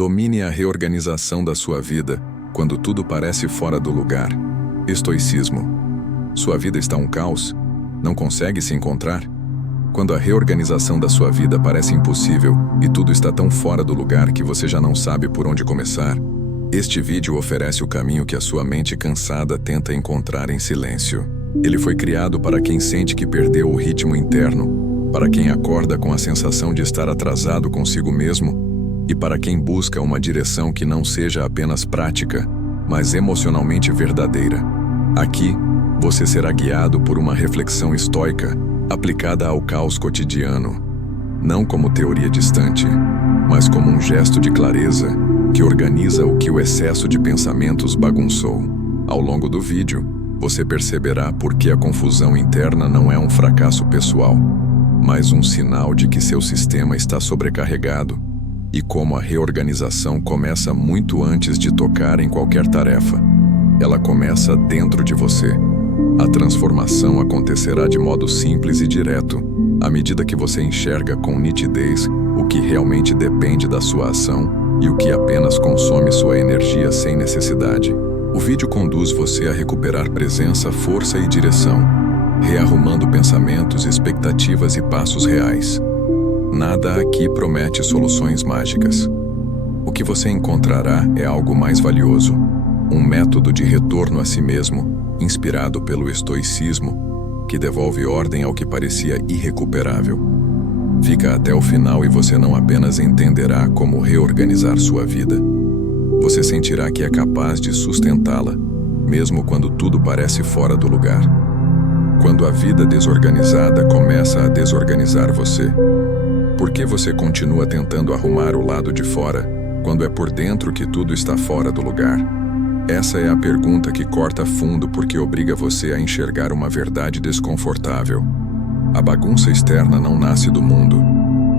Domine a reorganização da sua vida quando tudo parece fora do lugar. Estoicismo. Sua vida está um caos? Não consegue se encontrar? Quando a reorganização da sua vida parece impossível e tudo está tão fora do lugar que você já não sabe por onde começar, este vídeo oferece o caminho que a sua mente cansada tenta encontrar em silêncio. Ele foi criado para quem sente que perdeu o ritmo interno, para quem acorda com a sensação de estar atrasado consigo mesmo e para quem busca uma direção que não seja apenas prática, mas emocionalmente verdadeira. Aqui, você será guiado por uma reflexão estoica aplicada ao caos cotidiano, não como teoria distante, mas como um gesto de clareza que organiza o que o excesso de pensamentos bagunçou. Ao longo do vídeo, você perceberá por que a confusão interna não é um fracasso pessoal, mas um sinal de que seu sistema está sobrecarregado e como a reorganização começa muito antes de tocar em qualquer tarefa. Ela começa dentro de você. A transformação acontecerá de modo simples e direto, à medida que você enxerga com nitidez o que realmente depende da sua ação e o que apenas consome sua energia sem necessidade. O vídeo conduz você a recuperar presença, força e direção, rearrumando pensamentos, expectativas e passos reais. Nada aqui promete soluções mágicas. O que você encontrará é algo mais valioso, um método de retorno a si mesmo, inspirado pelo estoicismo, que devolve ordem ao que parecia irrecuperável. Fica até o final e você não apenas entenderá como reorganizar sua vida, você sentirá que é capaz de sustentá-la, mesmo quando tudo parece fora do lugar. Quando a vida desorganizada começa a desorganizar você, por que você continua tentando arrumar o lado de fora, quando é por dentro que tudo está fora do lugar? Essa é a pergunta que corta fundo porque obriga você a enxergar uma verdade desconfortável. A bagunça externa não nasce do mundo.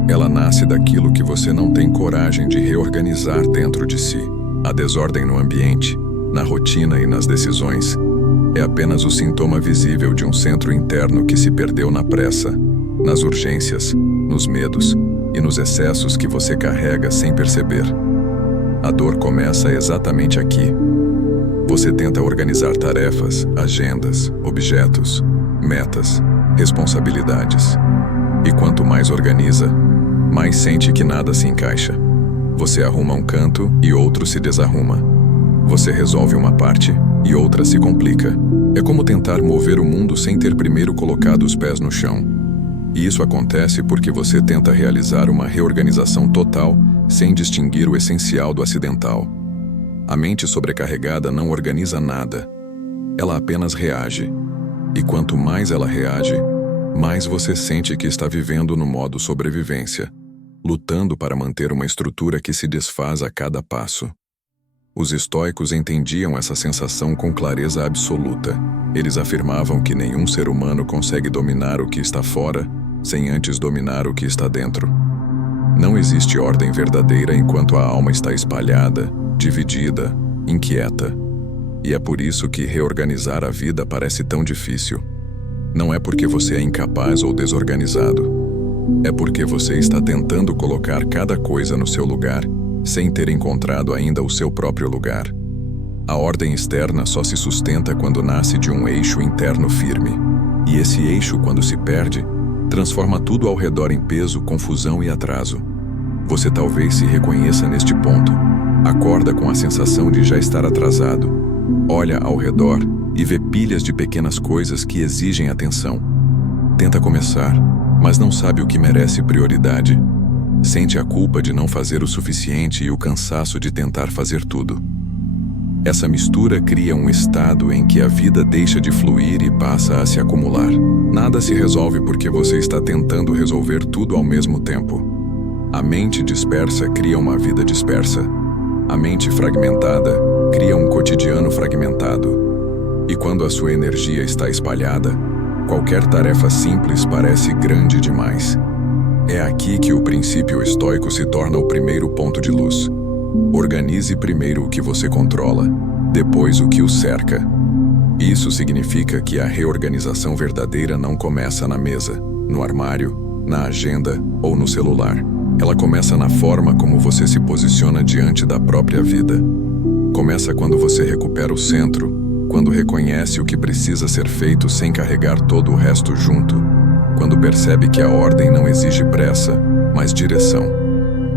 Ela nasce daquilo que você não tem coragem de reorganizar dentro de si. A desordem no ambiente, na rotina e nas decisões é apenas o sintoma visível de um centro interno que se perdeu na pressa, nas urgências, nos medos e nos excessos que você carrega sem perceber. A dor começa exatamente aqui. Você tenta organizar tarefas, agendas, objetos, metas, responsabilidades. E quanto mais organiza, mais sente que nada se encaixa. Você arruma um canto e outro se desarruma. Você resolve uma parte e outra se complica. É como tentar mover o mundo sem ter primeiro colocado os pés no chão. E isso acontece porque você tenta realizar uma reorganização total sem distinguir o essencial do acidental. A mente sobrecarregada não organiza nada. Ela apenas reage. E quanto mais ela reage, mais você sente que está vivendo no modo sobrevivência, lutando para manter uma estrutura que se desfaz a cada passo. Os estoicos entendiam essa sensação com clareza absoluta. Eles afirmavam que nenhum ser humano consegue dominar o que está fora sem antes dominar o que está dentro. Não existe ordem verdadeira enquanto a alma está espalhada, dividida, inquieta. E é por isso que reorganizar a vida parece tão difícil. Não é porque você é incapaz ou desorganizado. É porque você está tentando colocar cada coisa no seu lugar, sem ter encontrado ainda o seu próprio lugar. A ordem externa só se sustenta quando nasce de um eixo interno firme. E esse eixo, quando se perde, transforma tudo ao redor em peso, confusão e atraso. Você talvez se reconheça neste ponto. Acorda com a sensação de já estar atrasado. Olha ao redor e vê pilhas de pequenas coisas que exigem atenção. Tenta começar, mas não sabe o que merece prioridade. Sente a culpa de não fazer o suficiente e o cansaço de tentar fazer tudo. Essa mistura cria um estado em que a vida deixa de fluir e passa a se acumular. Nada se resolve porque você está tentando resolver tudo ao mesmo tempo. A mente dispersa cria uma vida dispersa. A mente fragmentada cria um cotidiano fragmentado. E quando a sua energia está espalhada, qualquer tarefa simples parece grande demais. É aqui que o princípio estoico se torna o primeiro ponto de luz. Organize primeiro o que você controla, depois o que o cerca. Isso significa que a reorganização verdadeira não começa na mesa, no armário, na agenda ou no celular. Ela começa na forma como você se posiciona diante da própria vida. Começa quando você recupera o centro, quando reconhece o que precisa ser feito sem carregar todo o resto junto, quando percebe que a ordem não exige pressa, mas direção.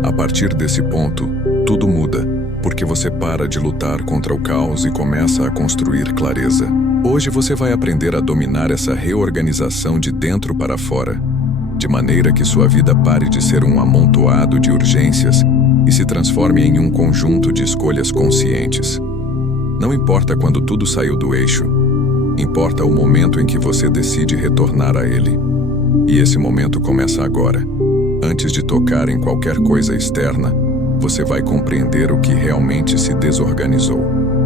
A partir desse ponto, tudo muda, porque você para de lutar contra o caos e começa a construir clareza. Hoje você vai aprender a dominar essa reorganização de dentro para fora, de maneira que sua vida pare de ser um amontoado de urgências e se transforme em um conjunto de escolhas conscientes. Não importa quando tudo saiu do eixo, importa o momento em que você decide retornar a ele. E esse momento começa agora. Antes de tocar em qualquer coisa externa, você vai compreender o que realmente se desorganizou.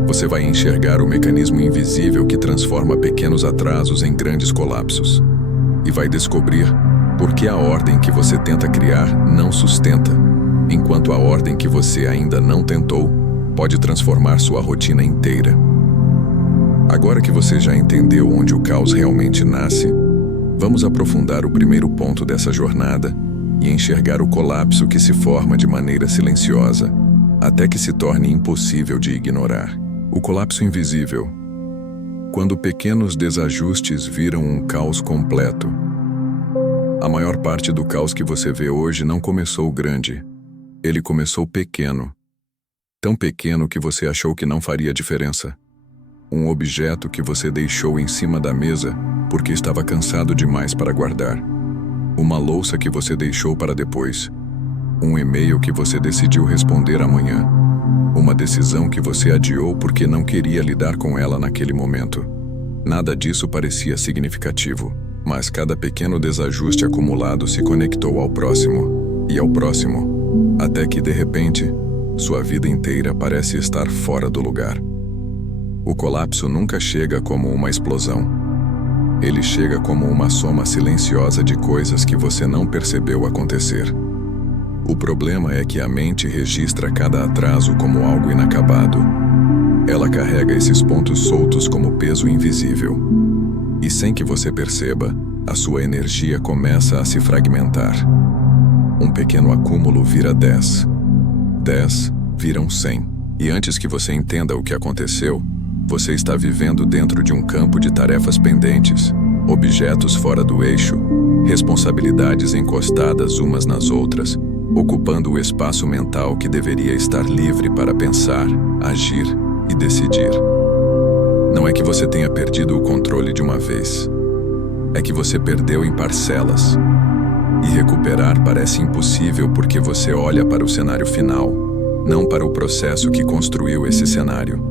Você vai enxergar o mecanismo invisível que transforma pequenos atrasos em grandes colapsos. E vai descobrir por que a ordem que você tenta criar não sustenta, enquanto a ordem que você ainda não tentou pode transformar sua rotina inteira. Agora que você já entendeu onde o caos realmente nasce, vamos aprofundar o primeiro ponto dessa jornada e enxergar o colapso que se forma de maneira silenciosa, até que se torne impossível de ignorar. O colapso invisível. Quando pequenos desajustes viram um caos completo. A maior parte do caos que você vê hoje não começou grande. Ele começou pequeno. Tão pequeno que você achou que não faria diferença. Um objeto que você deixou em cima da mesa porque estava cansado demais para guardar. Uma louça que você deixou para depois. Um e-mail que você decidiu responder amanhã. Uma decisão que você adiou porque não queria lidar com ela naquele momento. Nada disso parecia significativo, mas cada pequeno desajuste acumulado se conectou ao próximo, e ao próximo, até que, de repente, sua vida inteira parece estar fora do lugar. O colapso nunca chega como uma explosão. Ele chega como uma soma silenciosa de coisas que você não percebeu acontecer. O problema é que a mente registra cada atraso como algo inacabado. Ela carrega esses pontos soltos como peso invisível. E sem que você perceba, a sua energia começa a se fragmentar. Um pequeno acúmulo vira 10. 10 viram 100. E antes que você entenda o que aconteceu, você está vivendo dentro de um campo de tarefas pendentes, objetos fora do eixo, responsabilidades encostadas umas nas outras, ocupando o espaço mental que deveria estar livre para pensar, agir e decidir. Não é que você tenha perdido o controle de uma vez. É que você perdeu em parcelas. E recuperar parece impossível porque você olha para o cenário final, não para o processo que construiu esse cenário.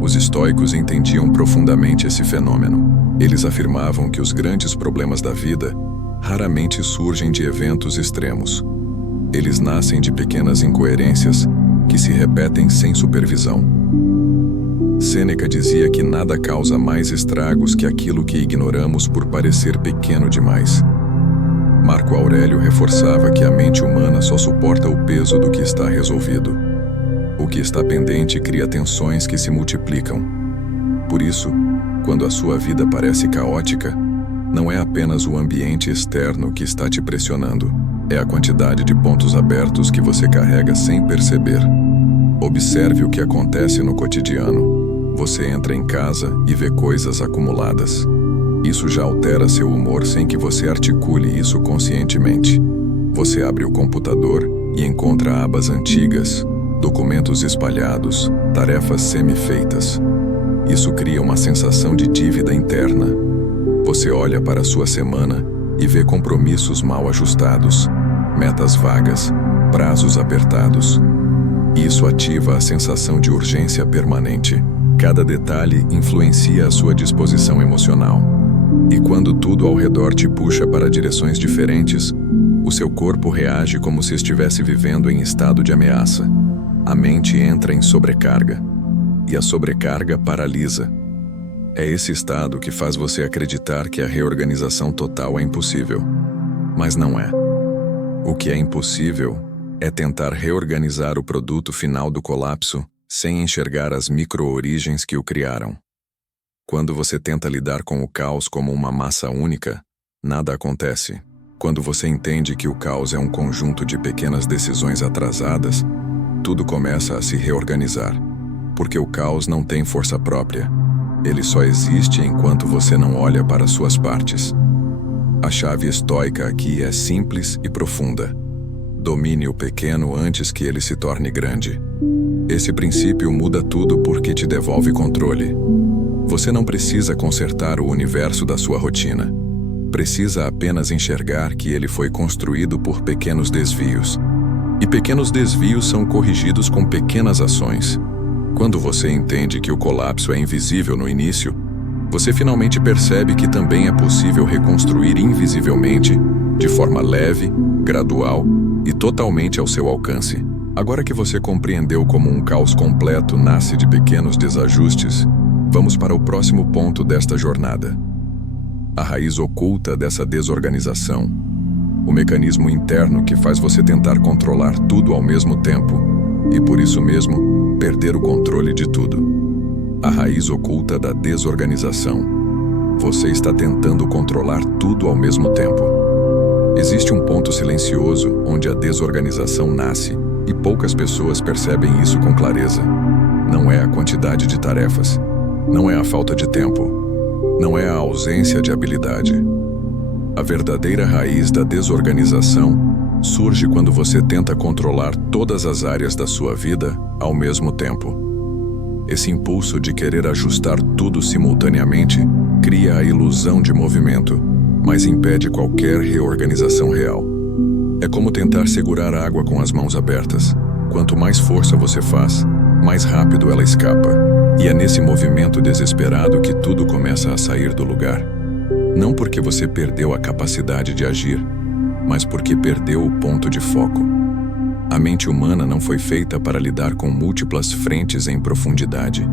Os estoicos entendiam profundamente esse fenômeno. Eles afirmavam que os grandes problemas da vida raramente surgem de eventos extremos. Eles nascem de pequenas incoerências que se repetem sem supervisão. Sêneca dizia que nada causa mais estragos que aquilo que ignoramos por parecer pequeno demais. Marco Aurélio reforçava que a mente humana só suporta o peso do que está resolvido. O que está pendente cria tensões que se multiplicam. Por isso, quando a sua vida parece caótica, não é apenas o ambiente externo que está te pressionando. É a quantidade de pontos abertos que você carrega sem perceber. Observe o que acontece no cotidiano. Você entra em casa e vê coisas acumuladas. Isso já altera seu humor sem que você articule isso conscientemente. Você abre o computador e encontra abas antigas, documentos espalhados, tarefas semi-feitas. Isso cria uma sensação de dívida interna. Você olha para sua semana e vê compromissos mal ajustados, metas vagas, prazos apertados. Isso ativa a sensação de urgência permanente. Cada detalhe influencia a sua disposição emocional. E quando tudo ao redor te puxa para direções diferentes, o seu corpo reage como se estivesse vivendo em estado de ameaça. A mente entra em sobrecarga. E a sobrecarga paralisa. É esse estado que faz você acreditar que a reorganização total é impossível. Mas não é. O que é impossível é tentar reorganizar o produto final do colapso sem enxergar as micro-origens que o criaram. Quando você tenta lidar com o caos como uma massa única, nada acontece. Quando você entende que o caos é um conjunto de pequenas decisões atrasadas, tudo começa a se reorganizar. Porque o caos não tem força própria. Ele só existe enquanto você não olha para suas partes. A chave estoica aqui é simples e profunda. Domine o pequeno antes que ele se torne grande. Esse princípio muda tudo porque te devolve controle. Você não precisa consertar o universo da sua rotina. Precisa apenas enxergar que ele foi construído por pequenos desvios. E pequenos desvios são corrigidos com pequenas ações. Quando você entende que o colapso é invisível no início, você finalmente percebe que também é possível reconstruir invisivelmente, de forma leve, gradual e totalmente ao seu alcance. Agora que você compreendeu como um caos completo nasce de pequenos desajustes, vamos para o próximo ponto desta jornada. A raiz oculta dessa desorganização. O mecanismo interno que faz você tentar controlar tudo ao mesmo tempo e, por isso mesmo, perder o controle de tudo. A raiz oculta da desorganização. Você está tentando controlar tudo ao mesmo tempo. Existe um ponto silencioso onde a desorganização nasce e poucas pessoas percebem isso com clareza. Não é a quantidade de tarefas. Não é a falta de tempo. Não é a ausência de habilidade. A verdadeira raiz da desorganização surge quando você tenta controlar todas as áreas da sua vida ao mesmo tempo. Esse impulso de querer ajustar tudo simultaneamente cria a ilusão de movimento, mas impede qualquer reorganização real. É como tentar segurar a água com as mãos abertas. Quanto mais força você faz, mais rápido ela escapa. E é nesse movimento desesperado que tudo começa a sair do lugar. Não porque você perdeu a capacidade de agir, mas porque perdeu o ponto de foco. A mente humana não foi feita para lidar com múltiplas frentes em profundidade.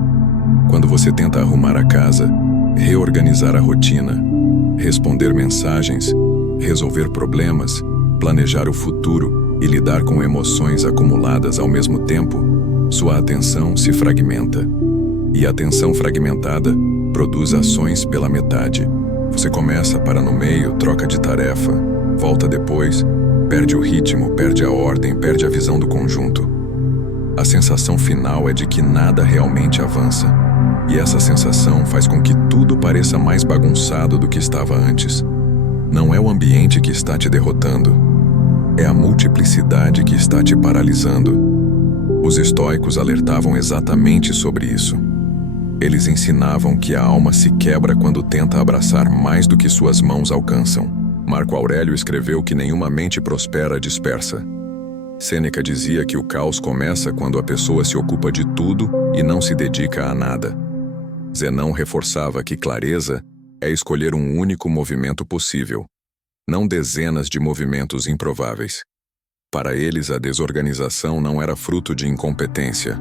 Quando você tenta arrumar a casa, reorganizar a rotina, responder mensagens, resolver problemas, planejar o futuro e lidar com emoções acumuladas ao mesmo tempo, sua atenção se fragmenta. E a atenção fragmentada produz ações pela metade. Você começa, para no meio, troca de tarefa, volta depois, perde o ritmo, perde a ordem, perde a visão do conjunto. A sensação final é de que nada realmente avança. E essa sensação faz com que tudo pareça mais bagunçado do que estava antes. Não é o ambiente que está te derrotando. É a multiplicidade que está te paralisando. Os estoicos alertavam exatamente sobre isso. Eles ensinavam que a alma se quebra quando tenta abraçar mais do que suas mãos alcançam. Marco Aurélio escreveu que nenhuma mente prospera dispersa. Sêneca dizia que o caos começa quando a pessoa se ocupa de tudo e não se dedica a nada. Zenão reforçava que clareza é escolher um único movimento possível, não dezenas de movimentos improváveis. Para eles, a desorganização não era fruto de incompetência,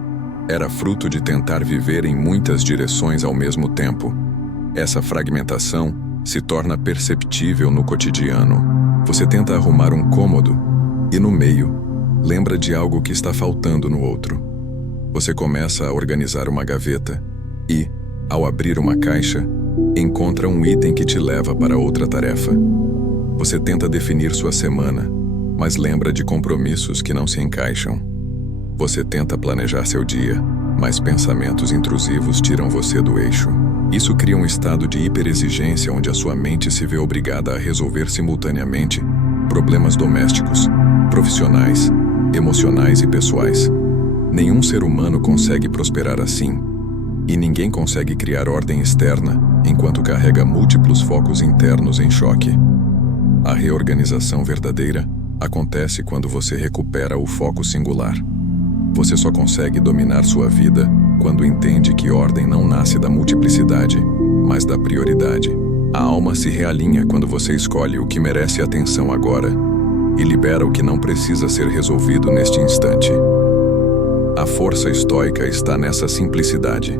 era fruto de tentar viver em muitas direções ao mesmo tempo. Essa fragmentação se torna perceptível no cotidiano. Você tenta arrumar um cômodo e, no meio, lembra de algo que está faltando no outro. Você começa a organizar uma gaveta e, ao abrir uma caixa, encontra um item que te leva para outra tarefa. Você tenta definir sua semana, mas lembra de compromissos que não se encaixam. Você tenta planejar seu dia, mas pensamentos intrusivos tiram você do eixo. Isso cria um estado de hiperexigência onde a sua mente se vê obrigada a resolver simultaneamente problemas domésticos, profissionais, emocionais e pessoais. Nenhum ser humano consegue prosperar assim. E ninguém consegue criar ordem externa enquanto carrega múltiplos focos internos em choque. A reorganização verdadeira acontece quando você recupera o foco singular. Você só consegue dominar sua vida quando entende que ordem não nasce da multiplicidade, mas da prioridade. A alma se realinha quando você escolhe o que merece atenção agora e libera o que não precisa ser resolvido neste instante. A força estoica está nessa simplicidade.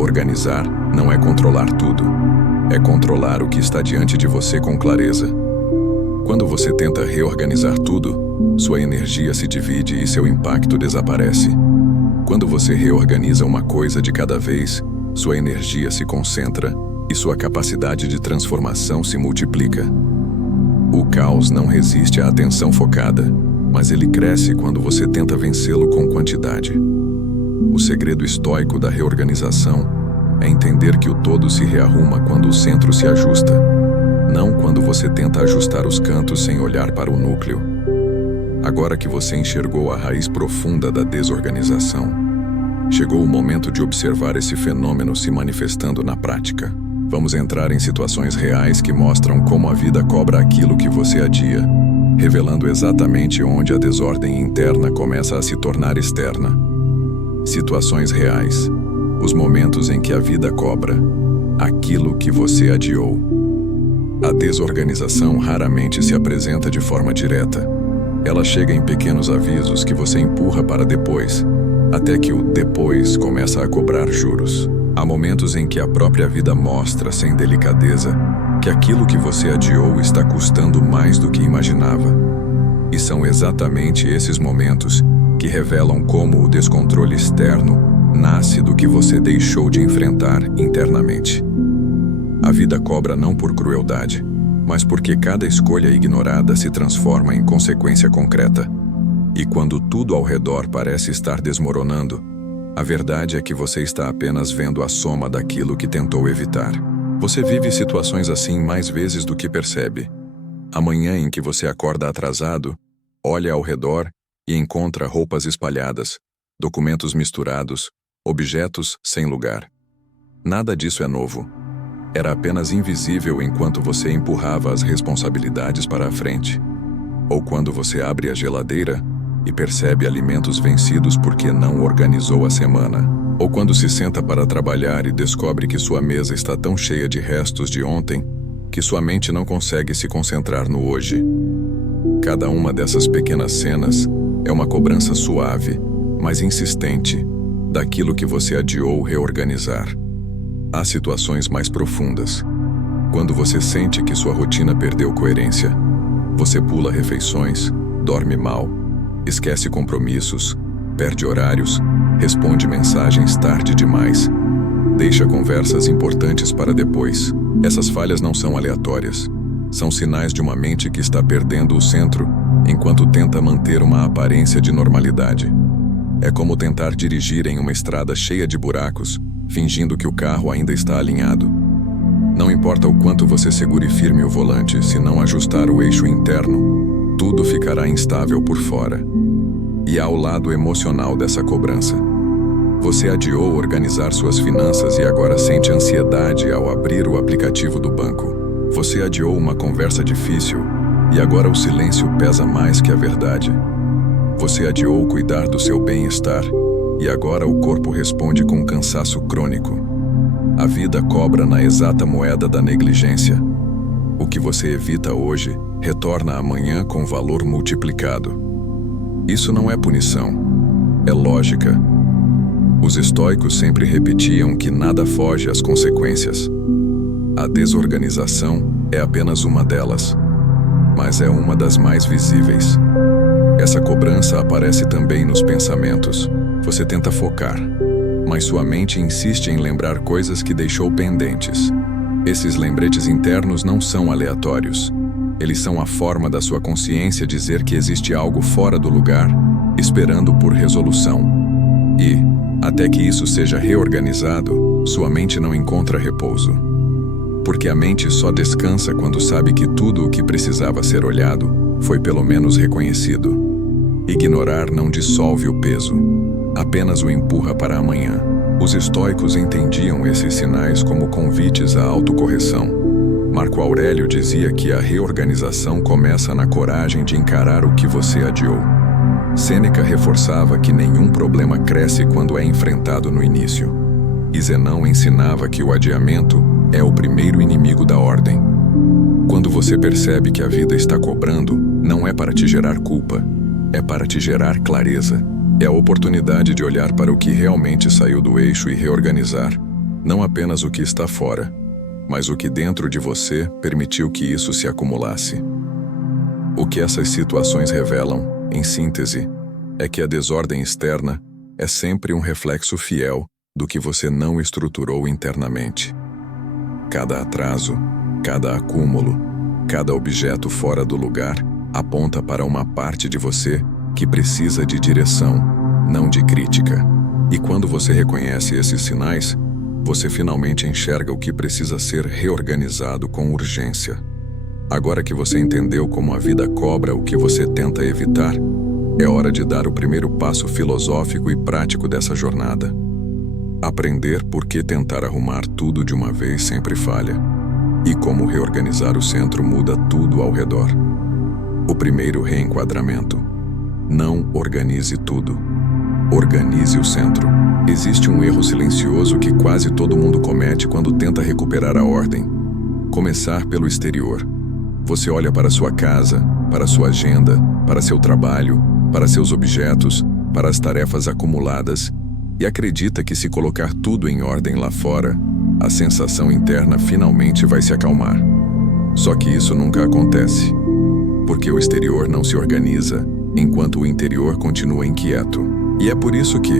Organizar não é controlar tudo, é controlar o que está diante de você com clareza. Quando você tenta reorganizar tudo, sua energia se divide e seu impacto desaparece. Quando você reorganiza uma coisa de cada vez, sua energia se concentra e sua capacidade de transformação se multiplica. O caos não resiste à atenção focada, mas ele cresce quando você tenta vencê-lo com quantidade. O segredo estoico da reorganização é entender que o todo se rearruma quando o centro se ajusta, não quando você tenta ajustar os cantos sem olhar para o núcleo. Agora que você enxergou a raiz profunda da desorganização, chegou o momento de observar esse fenômeno se manifestando na prática. Vamos entrar em situações reais que mostram como a vida cobra aquilo que você adia, revelando exatamente onde a desordem interna começa a se tornar externa. Situações reais, os momentos em que a vida cobra aquilo que você adiou. A desorganização raramente se apresenta de forma direta. Ela chega em pequenos avisos que você empurra para depois, até que o depois começa a cobrar juros. Há momentos em que a própria vida mostra, sem delicadeza, que aquilo que você adiou está custando mais do que imaginava. E são exatamente esses momentos que revelam como o descontrole externo nasce do que você deixou de enfrentar internamente. A vida cobra não por crueldade, mas porque cada escolha ignorada se transforma em consequência concreta. E quando tudo ao redor parece estar desmoronando, a verdade é que você está apenas vendo a soma daquilo que tentou evitar. Você vive situações assim mais vezes do que percebe. A manhã em que você acorda atrasado, olha ao redor e encontra roupas espalhadas, documentos misturados, objetos sem lugar. Nada disso é novo. Era apenas invisível enquanto você empurrava as responsabilidades para a frente. Ou quando você abre a geladeira e percebe alimentos vencidos porque não organizou a semana. Ou quando se senta para trabalhar e descobre que sua mesa está tão cheia de restos de ontem que sua mente não consegue se concentrar no hoje. Cada uma dessas pequenas cenas é uma cobrança suave, mas insistente, daquilo que você adiou reorganizar. Há situações mais profundas. Quando você sente que sua rotina perdeu coerência, você pula refeições, dorme mal, esquece compromissos, perde horários, responde mensagens tarde demais, deixa conversas importantes para depois. Essas falhas não são aleatórias. São sinais de uma mente que está perdendo o centro enquanto tenta manter uma aparência de normalidade. É como tentar dirigir em uma estrada cheia de buracos, fingindo que o carro ainda está alinhado. Não importa o quanto você segure firme o volante, se não ajustar o eixo interno, tudo ficará instável por fora. E há o lado emocional dessa cobrança. Você adiou organizar suas finanças e agora sente ansiedade ao abrir o aplicativo do banco. Você adiou uma conversa difícil e agora o silêncio pesa mais que a verdade. Você adiou cuidar do seu bem-estar e agora o corpo responde com cansaço crônico. A vida cobra na exata moeda da negligência. O que você evita hoje retorna amanhã com valor multiplicado. Isso não é punição, é lógica. Os estoicos sempre repetiam que nada foge às consequências. A desorganização é apenas uma delas, mas é uma das mais visíveis. Essa cobrança aparece também nos pensamentos. Você tenta focar, mas sua mente insiste em lembrar coisas que deixou pendentes. Esses lembretes internos não são aleatórios. Eles são a forma da sua consciência dizer que existe algo fora do lugar, esperando por resolução. E, até que isso seja reorganizado, sua mente não encontra repouso. Porque a mente só descansa quando sabe que tudo o que precisava ser olhado foi pelo menos reconhecido. Ignorar não dissolve o peso, apenas o empurra para amanhã. Os estoicos entendiam esses sinais como convites à autocorreção. Marco Aurélio dizia que a reorganização começa na coragem de encarar o que você adiou. Sêneca reforçava que nenhum problema cresce quando é enfrentado no início. E Zenão ensinava que o adiamento é o primeiro inimigo da ordem. Quando você percebe que a vida está cobrando, não é para te gerar culpa, é para te gerar clareza. É a oportunidade de olhar para o que realmente saiu do eixo e reorganizar, não apenas o que está fora, mas o que dentro de você permitiu que isso se acumulasse. O que essas situações revelam, em síntese, é que a desordem externa é sempre um reflexo fiel do que você não estruturou internamente. Cada atraso, cada acúmulo, Cada objeto fora do lugar aponta para uma parte de você que precisa de direção, não de crítica. E quando você reconhece esses sinais, você finalmente enxerga o que precisa ser reorganizado com urgência. Agora que você entendeu como a vida cobra o que você tenta evitar, é hora de dar o primeiro passo filosófico e prático dessa jornada. Aprender por que tentar arrumar tudo de uma vez sempre falha, e como reorganizar o centro muda tudo ao redor. O primeiro reenquadramento. Não organize tudo. Organize o centro. Existe um erro silencioso que quase todo mundo comete quando tenta recuperar a ordem. Começar pelo exterior. Você olha para sua casa, para sua agenda, para seu trabalho, para seus objetos, para as tarefas acumuladas e acredita que se colocar tudo em ordem lá fora, a sensação interna finalmente vai se acalmar. Só que isso nunca acontece, porque o exterior não se organiza, enquanto o interior continua inquieto. E é por isso que,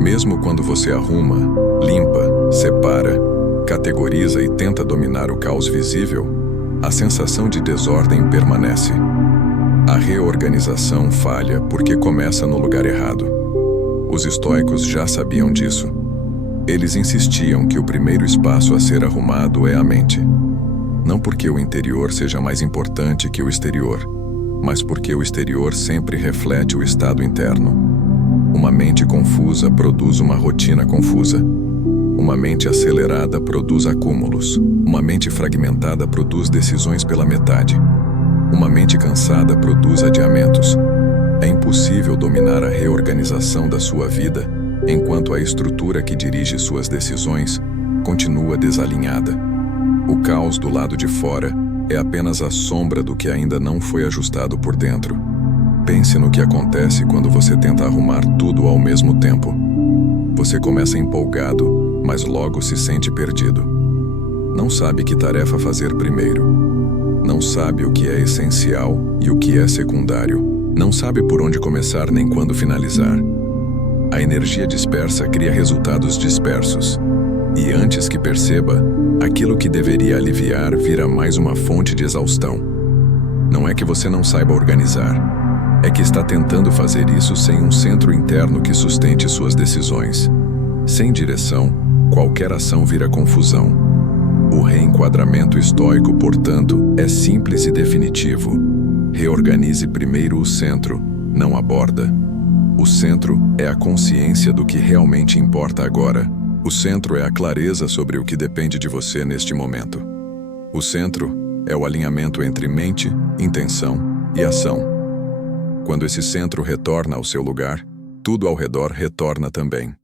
mesmo quando você arruma, limpa, separa, categoriza e tenta dominar o caos visível, a sensação de desordem permanece. A reorganização falha porque começa no lugar errado. Os estoicos já sabiam disso. Eles insistiam que o primeiro espaço a ser arrumado é a mente. Não porque o interior seja mais importante que o exterior, mas porque o exterior sempre reflete o estado interno. Uma mente confusa produz uma rotina confusa. Uma mente acelerada produz acúmulos. Uma mente fragmentada produz decisões pela metade. Uma mente cansada produz adiamentos. É impossível dominar a reorganização da sua vida enquanto a estrutura que dirige suas decisões continua desalinhada. O caos do lado de fora é apenas a sombra do que ainda não foi ajustado por dentro. Pense no que acontece quando você tenta arrumar tudo ao mesmo tempo. Você começa empolgado, mas logo se sente perdido. Não sabe que tarefa fazer primeiro. Não sabe o que é essencial e o que é secundário. Não sabe por onde começar nem quando finalizar. A energia dispersa cria resultados dispersos. E antes que perceba, aquilo que deveria aliviar vira mais uma fonte de exaustão. Não é que você não saiba organizar. É que está tentando fazer isso sem um centro interno que sustente suas decisões. Sem direção, qualquer ação vira confusão. O reenquadramento estoico, portanto, é simples e definitivo. Reorganize primeiro o centro, não a borda. O centro é a consciência do que realmente importa agora. O centro é a clareza sobre o que depende de você neste momento. O centro é o alinhamento entre mente, intenção e ação. Quando esse centro retorna ao seu lugar, tudo ao redor retorna também.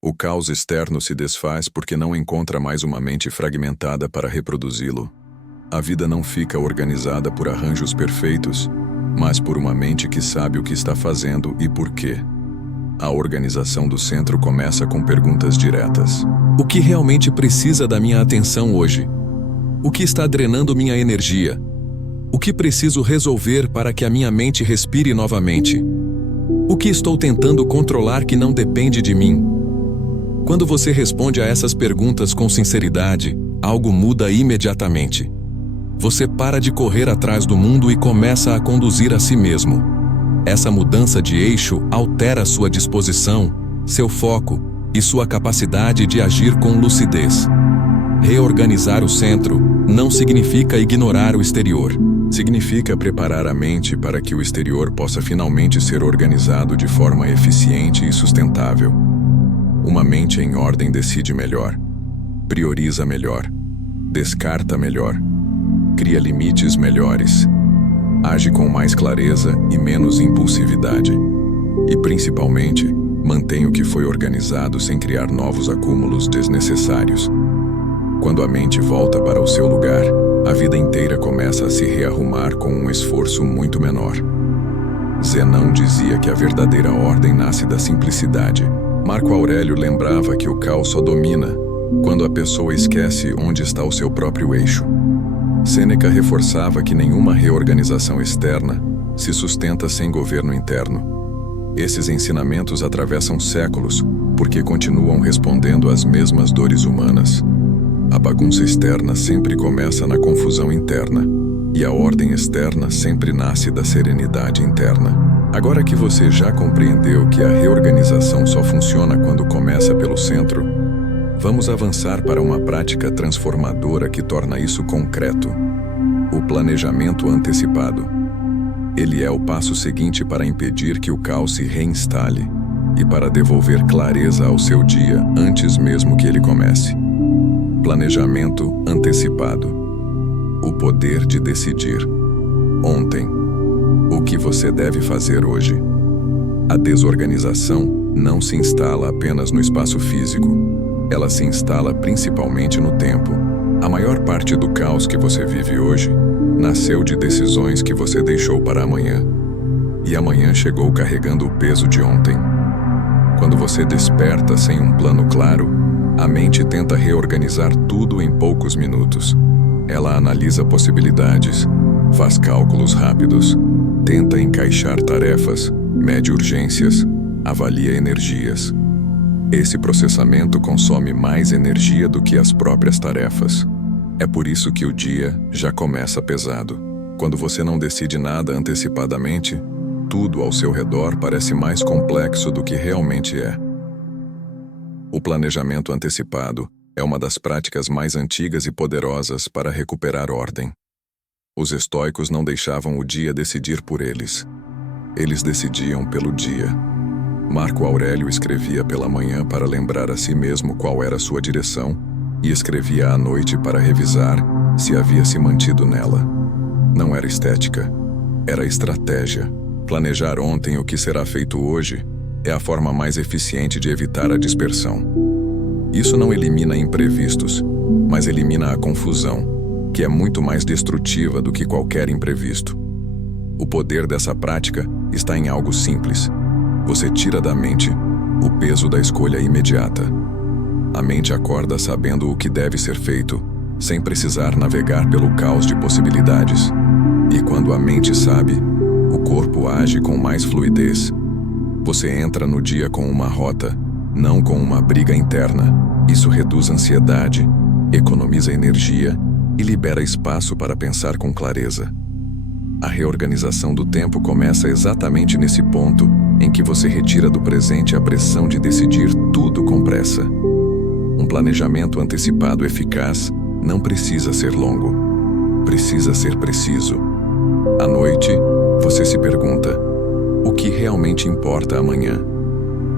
O caos externo se desfaz porque não encontra mais uma mente fragmentada para reproduzi-lo. A vida não fica organizada por arranjos perfeitos, mas por uma mente que sabe o que está fazendo e por quê. A organização do centro começa com perguntas diretas. O que realmente precisa da minha atenção hoje? O que está drenando minha energia? O que preciso resolver para que a minha mente respire novamente? O que estou tentando controlar que não depende de mim? Quando você responde a essas perguntas com sinceridade, algo muda imediatamente. Você para de correr atrás do mundo e começa a conduzir a si mesmo. Essa mudança de eixo altera sua disposição, seu foco e sua capacidade de agir com lucidez. Reorganizar o centro não significa ignorar o exterior. Significa preparar a mente para que o exterior possa finalmente ser organizado de forma eficiente e sustentável. Uma mente em ordem decide melhor, prioriza melhor, descarta melhor, cria limites melhores, age com mais clareza e menos impulsividade. E, principalmente, mantém o que foi organizado sem criar novos acúmulos desnecessários. Quando a mente volta para o seu lugar, a vida inteira começa a se rearrumar com um esforço muito menor. Zenão dizia que a verdadeira ordem nasce da simplicidade. Marco Aurélio lembrava que o caos só domina quando a pessoa esquece onde está o seu próprio eixo. Sêneca reforçava que nenhuma reorganização externa se sustenta sem governo interno. Esses ensinamentos atravessam séculos porque continuam respondendo às mesmas dores humanas. A bagunça externa sempre começa na confusão interna. E a ordem externa sempre nasce da serenidade interna. Agora que você já compreendeu que a reorganização só funciona quando começa pelo centro, vamos avançar para uma prática transformadora que torna isso concreto: o planejamento antecipado. Ele é o passo seguinte para impedir que o caos se reinstale e para devolver clareza ao seu dia antes mesmo que ele comece. Planejamento antecipado. O poder de decidir. Ontem. O que você deve fazer hoje? A desorganização não se instala apenas no espaço físico. Ela se instala principalmente no tempo. A maior parte do caos que você vive hoje nasceu de decisões que você deixou para amanhã. E amanhã chegou carregando o peso de ontem. Quando você desperta sem um plano claro, a mente tenta reorganizar tudo em poucos minutos. Ela analisa possibilidades, faz cálculos rápidos, tenta encaixar tarefas, mede urgências, avalia energias. Esse processamento consome mais energia do que as próprias tarefas. É por isso que o dia já começa pesado. Quando você não decide nada antecipadamente, tudo ao seu redor parece mais complexo do que realmente é. O planejamento antecipado é uma das práticas mais antigas e poderosas para recuperar ordem. Os estoicos não deixavam o dia decidir por eles. Eles decidiam pelo dia. Marco Aurélio escrevia pela manhã para lembrar a si mesmo qual era sua direção e escrevia à noite para revisar se havia se mantido nela. Não era estética, era estratégia. Planejar ontem o que será feito hoje é a forma mais eficiente de evitar a dispersão. Isso não elimina imprevistos, mas elimina a confusão, que é muito mais destrutiva do que qualquer imprevisto. O poder dessa prática está em algo simples. Você tira da mente o peso da escolha imediata. A mente acorda sabendo o que deve ser feito, sem precisar navegar pelo caos de possibilidades. E quando a mente sabe, o corpo age com mais fluidez. Você entra no dia com uma rota, não com uma briga interna. Isso reduz a ansiedade, economiza energia e libera espaço para pensar com clareza. A reorganização do tempo começa exatamente nesse ponto em que você retira do presente a pressão de decidir tudo com pressa. Um planejamento antecipado eficaz não precisa ser longo, precisa ser preciso. À noite, você se pergunta: o que realmente importa amanhã?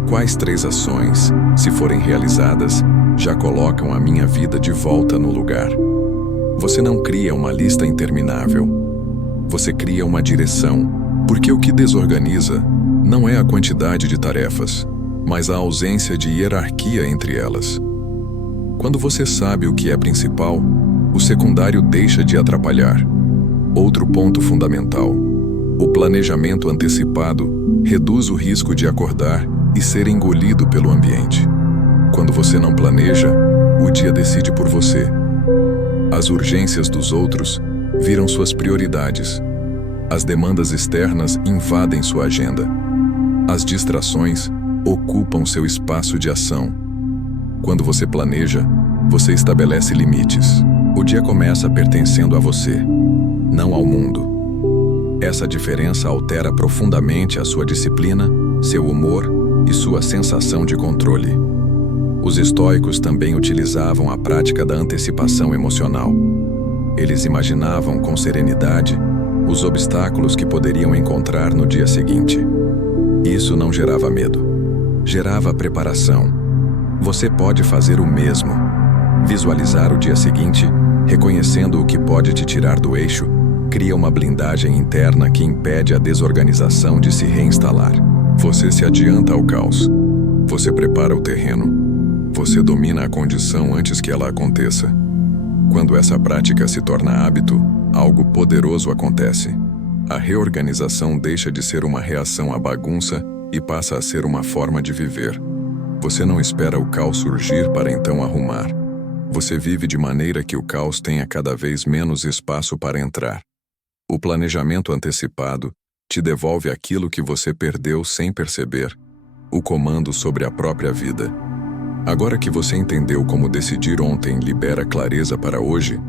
Quais 3 ações, se forem realizadas, já colocam a minha vida de volta no lugar? Você não cria uma lista interminável. Você cria uma direção, porque o que desorganiza não é a quantidade de tarefas, mas a ausência de hierarquia entre elas. Quando você sabe o que é principal, o secundário deixa de atrapalhar. Outro ponto fundamental: o planejamento antecipado reduz o risco de acordar e ser engolido pelo ambiente. Quando você não planeja, o dia decide por você. As urgências dos outros viram suas prioridades. As demandas externas invadem sua agenda. As distrações ocupam seu espaço de ação. Quando você planeja, você estabelece limites. O dia começa pertencendo a você, não ao mundo. Essa diferença altera profundamente a sua disciplina, seu humor e sua sensação de controle. Os estoicos também utilizavam a prática da antecipação emocional. Eles imaginavam com serenidade os obstáculos que poderiam encontrar no dia seguinte. Isso não gerava medo, gerava preparação. Você pode fazer o mesmo. Visualizar o dia seguinte, reconhecendo o que pode te tirar do eixo, cria uma blindagem interna que impede a desorganização de se reinstalar. Você se adianta ao caos. Você prepara o terreno. Você domina a condição antes que ela aconteça. Quando essa prática se torna hábito, algo poderoso acontece. A reorganização deixa de ser uma reação à bagunça e passa a ser uma forma de viver. Você não espera o caos surgir para então arrumar. Você vive de maneira que o caos tenha cada vez menos espaço para entrar. O planejamento antecipado te devolve aquilo que você perdeu sem perceber: o comando sobre a própria vida. Agora que você entendeu como decidir ontem libera clareza para hoje,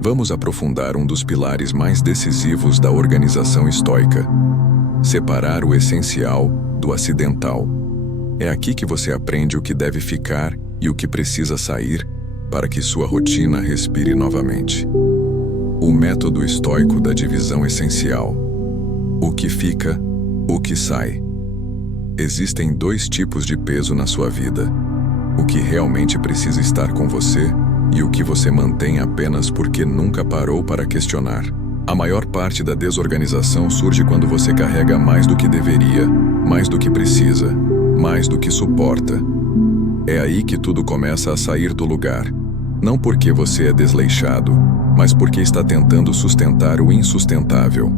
Vamos aprofundar um dos pilares mais decisivos da organização estoica: separar o essencial do acidental. É aqui que você aprende o que deve ficar e o que precisa sair para que sua rotina respire novamente. O método estoico da divisão essencial. O que fica, o que sai. Existem 2 tipos de peso na sua vida: o que realmente precisa estar com você e o que você mantém apenas porque nunca parou para questionar. A maior parte da desorganização surge quando você carrega mais do que deveria, mais do que precisa, mais do que suporta. É aí que tudo começa a sair do lugar. Não porque você é desleixado, mas porque está tentando sustentar o insustentável.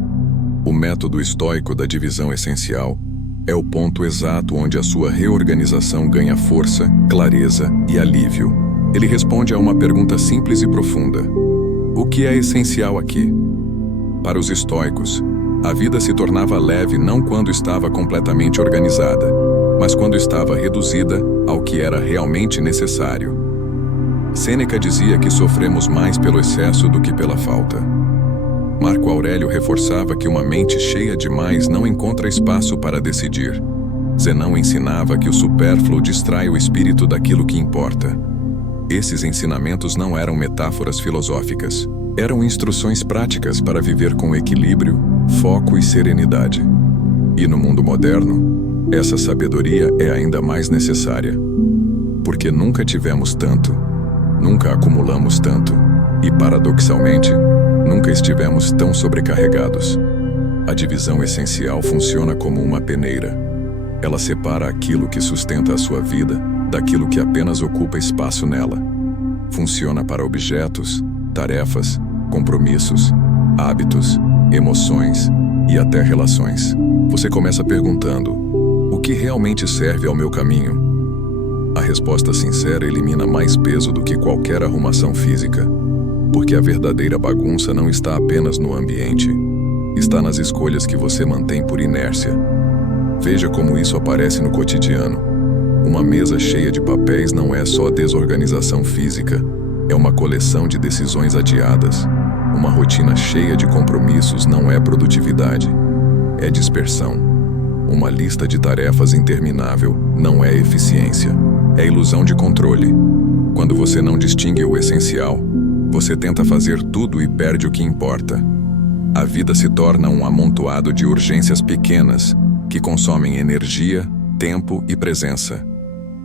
O método estoico da divisão essencial é o ponto exato onde a sua reorganização ganha força, clareza e alívio. Ele responde a uma pergunta simples e profunda: o que é essencial aqui? Para os estoicos, a vida se tornava leve não quando estava completamente organizada, mas quando estava reduzida ao que era realmente necessário. Sêneca dizia que sofremos mais pelo excesso do que pela falta. Marco Aurélio reforçava que uma mente cheia demais não encontra espaço para decidir. Zenão ensinava que o supérfluo distrai o espírito daquilo que importa. Esses ensinamentos não eram metáforas filosóficas. Eram instruções práticas para viver com equilíbrio, foco e serenidade. E no mundo moderno, essa sabedoria é ainda mais necessária. Porque nunca tivemos tanto, nunca acumulamos tanto e, paradoxalmente, nunca estivemos tão sobrecarregados. A divisão essencial funciona como uma peneira. Ela separa aquilo que sustenta a sua vida daquilo que apenas ocupa espaço nela. Funciona para objetos, tarefas, compromissos, hábitos, emoções e até relações. Você começa perguntando: o que realmente serve ao meu caminho? A resposta sincera elimina mais peso do que qualquer arrumação física, porque a verdadeira bagunça não está apenas no ambiente, está nas escolhas que você mantém por inércia. Veja como isso aparece no cotidiano. Uma mesa cheia de papéis não é só desorganização física, é uma coleção de decisões adiadas. Uma rotina cheia de compromissos não é produtividade, é dispersão. Uma lista de tarefas interminável não é eficiência, é ilusão de controle. Quando você não distingue o essencial, você tenta fazer tudo e perde o que importa. A vida se torna um amontoado de urgências pequenas que consomem energia, tempo e presença.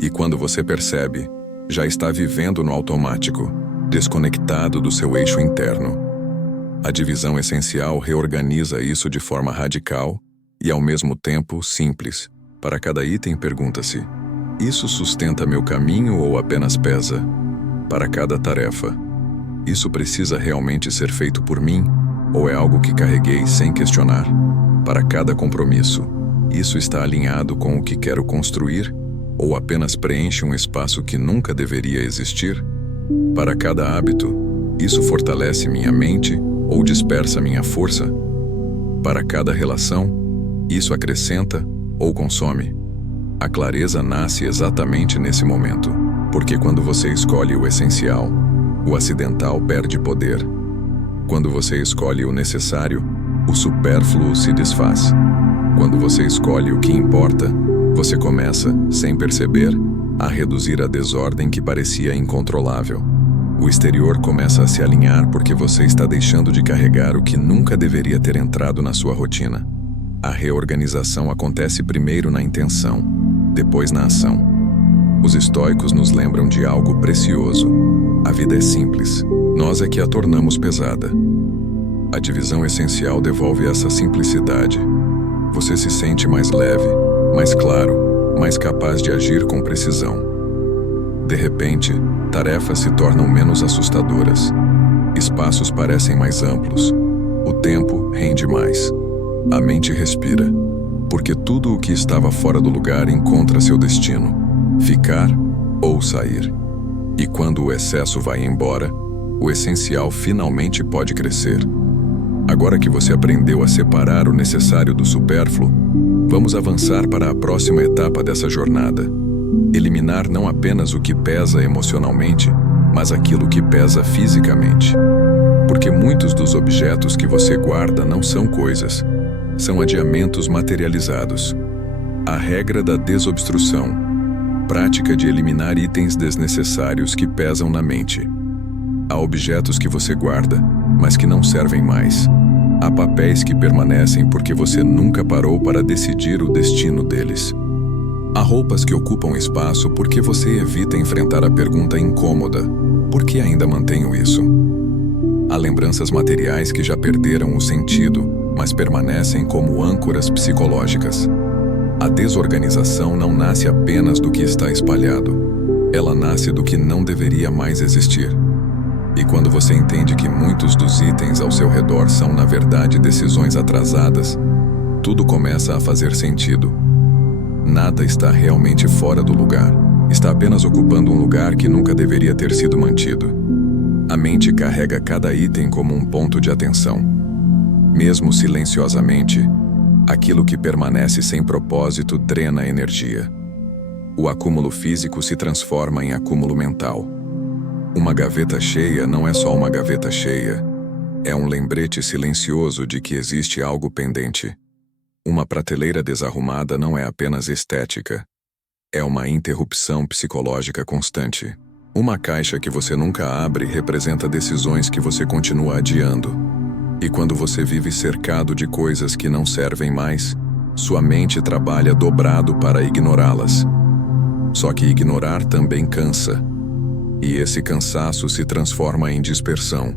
E quando você percebe, já está vivendo no automático, desconectado do seu eixo interno. A divisão essencial reorganiza isso de forma radical e, ao mesmo tempo, simples. Para cada item, pergunta-se: isso sustenta meu caminho ou apenas pesa? Para cada tarefa, isso precisa realmente ser feito por mim ou é algo que carreguei sem questionar? Para cada compromisso, isso está alinhado com o que quero construir ou apenas preenche um espaço que nunca deveria existir? Para cada hábito, isso fortalece minha mente ou dispersa minha força? Para cada relação, isso acrescenta ou consome? A clareza nasce exatamente nesse momento, porque quando você escolhe o essencial, o acidental perde poder. Quando você escolhe o necessário, o supérfluo se desfaz. Quando você escolhe o que importa, você começa, sem perceber, a reduzir a desordem que parecia incontrolável. O exterior começa a se alinhar porque você está deixando de carregar o que nunca deveria ter entrado na sua rotina. A reorganização acontece primeiro na intenção, depois na ação. Os estoicos nos lembram de algo precioso. A vida é simples, nós é que a tornamos pesada. A divisão essencial devolve essa simplicidade. Você se sente mais leve, mais claro, mais capaz de agir com precisão. De repente, tarefas se tornam menos assustadoras. Espaços parecem mais amplos. O tempo rende mais. A mente respira, porque tudo o que estava fora do lugar encontra seu destino: ficar ou sair. E quando o excesso vai embora, o essencial finalmente pode crescer. Agora que você aprendeu a separar o necessário do supérfluo, vamos avançar para a próxima etapa dessa jornada. Eliminar não apenas o que pesa emocionalmente, mas aquilo que pesa fisicamente. Porque muitos dos objetos que você guarda não são coisas, são adiamentos materializados. A regra da desobstrução, prática de eliminar itens desnecessários que pesam na mente. Há objetos que você guarda, mas que não servem mais. Há papéis que permanecem porque você nunca parou para decidir o destino deles. Há roupas que ocupam espaço porque você evita enfrentar a pergunta incômoda: por que ainda mantenho isso? Há lembranças materiais que já perderam o sentido, mas permanecem como âncoras psicológicas. A desorganização não nasce apenas do que está espalhado. Ela nasce do que não deveria mais existir. E quando você entende que muitos dos itens ao seu redor são, na verdade, decisões atrasadas, tudo começa a fazer sentido. Nada está realmente fora do lugar. Está apenas ocupando um lugar que nunca deveria ter sido mantido. A mente carrega cada item como um ponto de atenção. Mesmo silenciosamente, aquilo que permanece sem propósito drena energia. O acúmulo físico se transforma em acúmulo mental. Uma gaveta cheia não é só uma gaveta cheia. É um lembrete silencioso de que existe algo pendente. Uma prateleira desarrumada não é apenas estética. É uma interrupção psicológica constante. Uma caixa que você nunca abre representa decisões que você continua adiando. E quando você vive cercado de coisas que não servem mais, sua mente trabalha dobrado para ignorá-las. Só que ignorar também cansa. E esse cansaço se transforma em dispersão.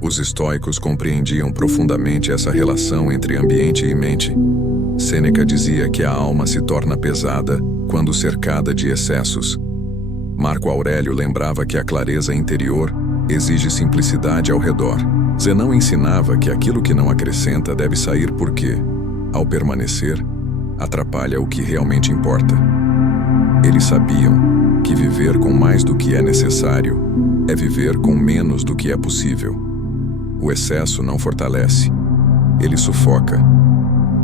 Os estoicos compreendiam profundamente essa relação entre ambiente e mente. Sêneca dizia que a alma se torna pesada quando cercada de excessos. Marco Aurélio lembrava que a clareza interior exige simplicidade ao redor. Zenão ensinava que aquilo que não acrescenta deve sair porque, ao permanecer, atrapalha o que realmente importa. Eles sabiam que viver com mais do que é necessário é viver com menos do que é possível. O excesso não fortalece, ele sufoca.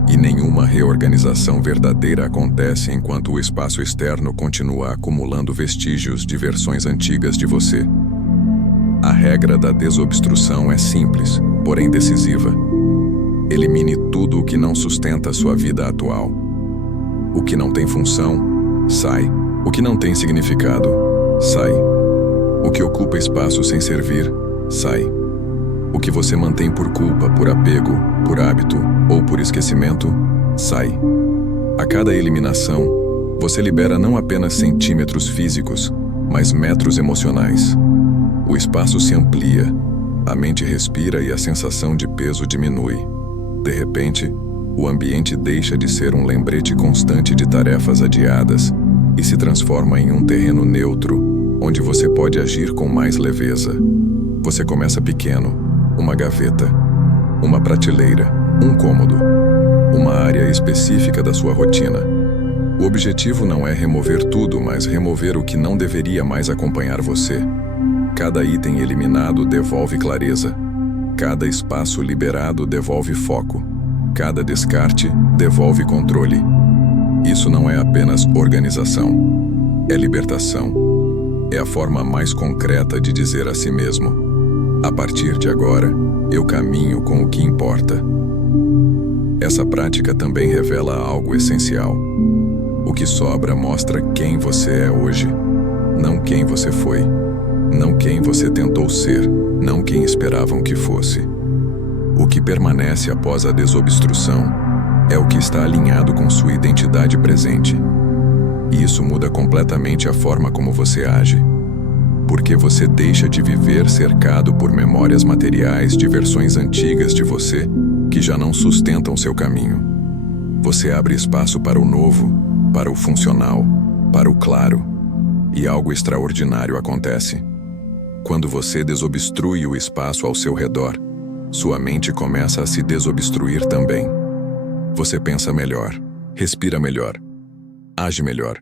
E nenhuma reorganização verdadeira acontece enquanto o espaço externo continua acumulando vestígios de versões antigas de você. A regra da desobstrução é simples, porém decisiva. Elimine tudo o que não sustenta a sua vida atual. O que não tem função, sai. O que não tem significado, sai. O que ocupa espaço sem servir, sai. O que você mantém por culpa, por apego, por hábito ou por esquecimento, sai. A cada eliminação, você libera não apenas centímetros físicos, mas metros emocionais. O espaço se amplia, a mente respira e a sensação de peso diminui. De repente, o ambiente deixa de ser um lembrete constante de tarefas adiadas e se transforma em um terreno neutro, onde você pode agir com mais leveza. Você começa pequeno, uma gaveta, uma prateleira, um cômodo, uma área específica da sua rotina. O objetivo não é remover tudo, mas remover o que não deveria mais acompanhar você. Cada item eliminado devolve clareza. Cada espaço liberado devolve foco. Cada descarte devolve controle. Isso não é apenas organização, é libertação. É a forma mais concreta de dizer a si mesmo: a partir de agora, eu caminho com o que importa. Essa prática também revela algo essencial. O que sobra mostra quem você é hoje, não quem você foi, não quem você tentou ser, não quem esperavam que fosse. O que permanece após a desobstrução é o que está alinhado com sua identidade presente. E isso muda completamente a forma como você age. Porque você deixa de viver cercado por memórias materiais de versões antigas de você que já não sustentam seu caminho. Você abre espaço para o novo, para o funcional, para o claro. E algo extraordinário acontece. Quando você desobstrui o espaço ao seu redor, sua mente começa a se desobstruir também. Você pensa melhor, respira melhor, age melhor.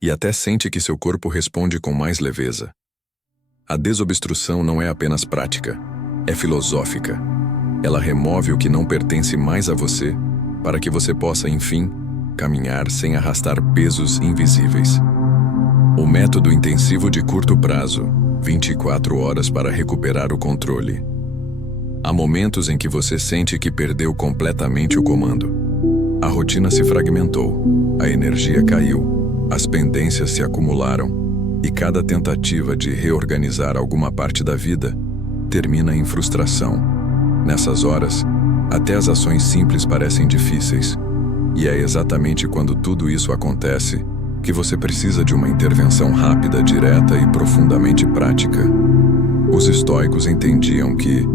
E até sente que seu corpo responde com mais leveza. A desobstrução não é apenas prática, é filosófica. Ela remove o que não pertence mais a você, para que você possa, enfim, caminhar sem arrastar pesos invisíveis. O método intensivo de curto prazo, 24 horas para recuperar o controle. Há momentos em que você sente que perdeu completamente o comando. A rotina se fragmentou, a energia caiu, as pendências se acumularam, e cada tentativa de reorganizar alguma parte da vida termina em frustração. Nessas horas, até as ações simples parecem difíceis, e é exatamente quando tudo isso acontece que você precisa de uma intervenção rápida, direta e profundamente prática. Os estoicos entendiam que,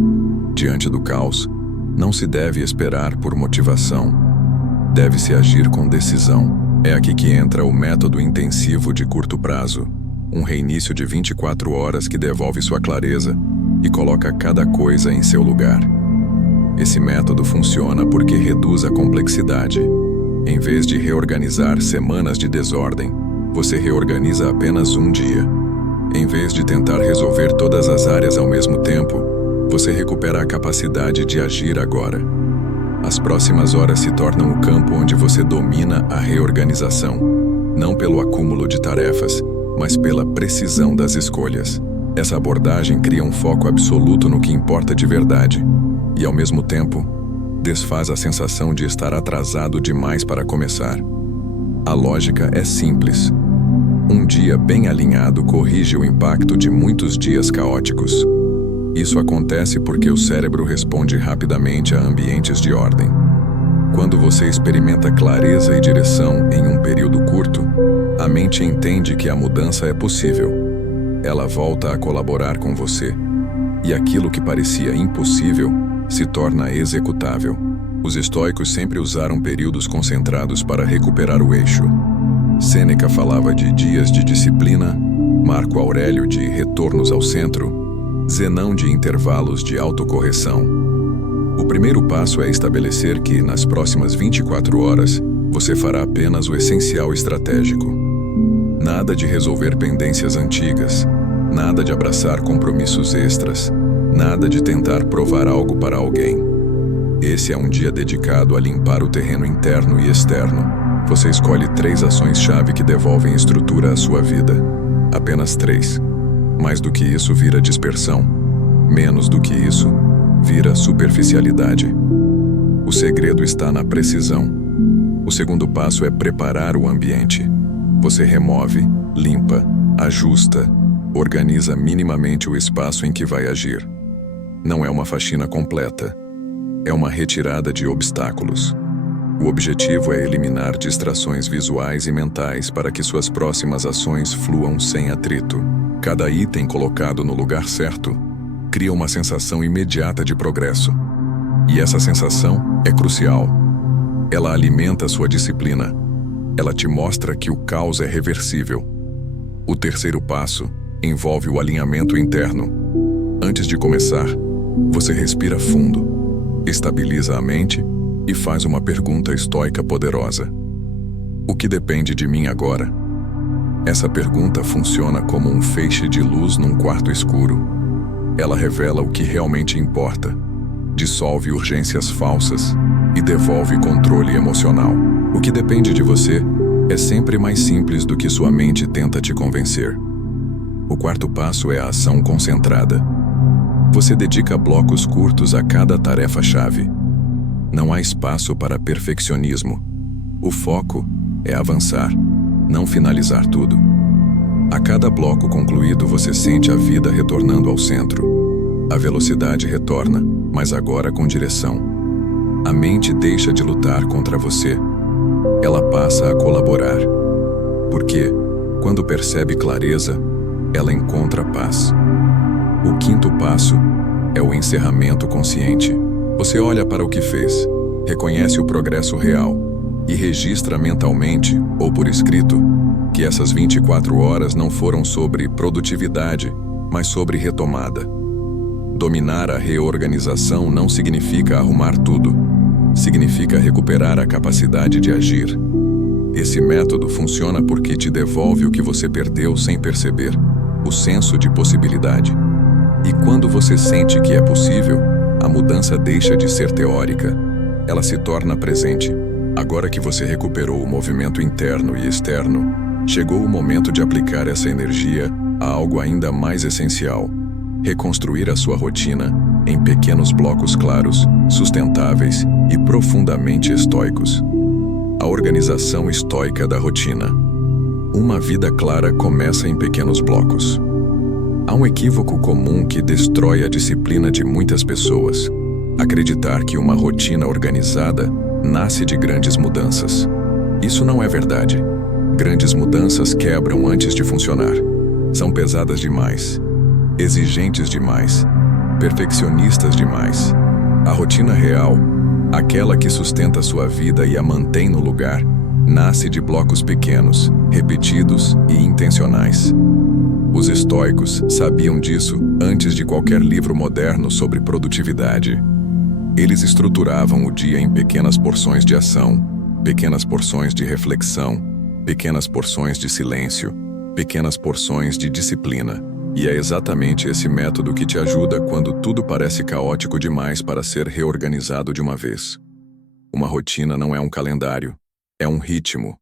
diante do caos, não se deve esperar por motivação, deve-se agir com decisão. É aqui que entra o método intensivo de curto prazo, um reinício de 24 horas que devolve sua clareza e coloca cada coisa em seu lugar. Esse método funciona porque reduz a complexidade. Em vez de reorganizar semanas de desordem, você reorganiza apenas um dia. Em vez de tentar resolver todas as áreas ao mesmo tempo, você recupera a capacidade de agir agora. As próximas horas se tornam o campo onde você domina a reorganização, não pelo acúmulo de tarefas, mas pela precisão das escolhas. Essa abordagem cria um foco absoluto no que importa de verdade, e ao mesmo tempo, desfaz a sensação de estar atrasado demais para começar. A lógica é simples. Um dia bem alinhado corrige o impacto de muitos dias caóticos. Isso acontece porque o cérebro responde rapidamente a ambientes de ordem. Quando você experimenta clareza e direção em um período curto, a mente entende que a mudança é possível. Ela volta a colaborar com você, e aquilo que parecia impossível se torna executável. Os estoicos sempre usaram períodos concentrados para recuperar o eixo. Sêneca falava de dias de disciplina, Marco Aurélio de retornos ao centro, Zenão de intervalos de autocorreção. O primeiro passo é estabelecer que, nas próximas 24 horas, você fará apenas o essencial estratégico. Nada de resolver pendências antigas, nada de abraçar compromissos extras, nada de tentar provar algo para alguém. Esse é um dia dedicado a limpar o terreno interno e externo. Você escolhe 3 ações-chave que devolvem estrutura à sua vida. Apenas 3. Mais do que isso vira dispersão. Menos do que isso vira superficialidade. O segredo está na precisão. O segundo passo é preparar o ambiente. Você remove, limpa, ajusta, organiza minimamente o espaço em que vai agir. Não é uma faxina completa. É uma retirada de obstáculos. O objetivo é eliminar distrações visuais e mentais para que suas próximas ações fluam sem atrito. Cada item colocado no lugar certo cria uma sensação imediata de progresso. E essa sensação é crucial. Ela alimenta sua disciplina. Ela te mostra que o caos é reversível. O terceiro passo envolve o alinhamento interno. Antes de começar, você respira fundo, estabiliza a mente e faz uma pergunta estoica poderosa. O que depende de mim agora? Essa pergunta funciona como um feixe de luz num quarto escuro. Ela revela o que realmente importa, dissolve urgências falsas e devolve controle emocional. O que depende de você é sempre mais simples do que sua mente tenta te convencer. O quarto passo é a ação concentrada. Você dedica blocos curtos a cada tarefa-chave. Não há espaço para perfeccionismo. O foco é avançar, não finalizar tudo. A cada bloco concluído, você sente a vida retornando ao centro. A velocidade retorna, mas agora com direção. A mente deixa de lutar contra você. Ela passa a colaborar. Porque, quando percebe clareza, ela encontra paz. O quinto passo é o encerramento consciente. Você olha para o que fez, reconhece o progresso real e registra mentalmente, ou por escrito, que essas 24 horas não foram sobre produtividade, mas sobre retomada. Dominar a reorganização não significa arrumar tudo, significa recuperar a capacidade de agir. Esse método funciona porque te devolve o que você perdeu sem perceber, o senso de possibilidade. E quando você sente que é possível, a mudança deixa de ser teórica, ela se torna presente. Agora que você recuperou o movimento interno e externo, chegou o momento de aplicar essa energia a algo ainda mais essencial: reconstruir a sua rotina em pequenos blocos claros, sustentáveis e profundamente estoicos. A organização estoica da rotina. Uma vida clara começa em pequenos blocos. Há um equívoco comum que destrói a disciplina de muitas pessoas: acreditar que uma rotina organizada nasce de grandes mudanças. Isso não é verdade. Grandes mudanças quebram antes de funcionar. São pesadas demais, exigentes demais, perfeccionistas demais. A rotina real, aquela que sustenta sua vida e a mantém no lugar, nasce de blocos pequenos, repetidos e intencionais. Os estoicos sabiam disso antes de qualquer livro moderno sobre produtividade. Eles estruturavam o dia em pequenas porções de ação, pequenas porções de reflexão, pequenas porções de silêncio, pequenas porções de disciplina. E é exatamente esse método que te ajuda quando tudo parece caótico demais para ser reorganizado de uma vez. Uma rotina não é um calendário, é um ritmo.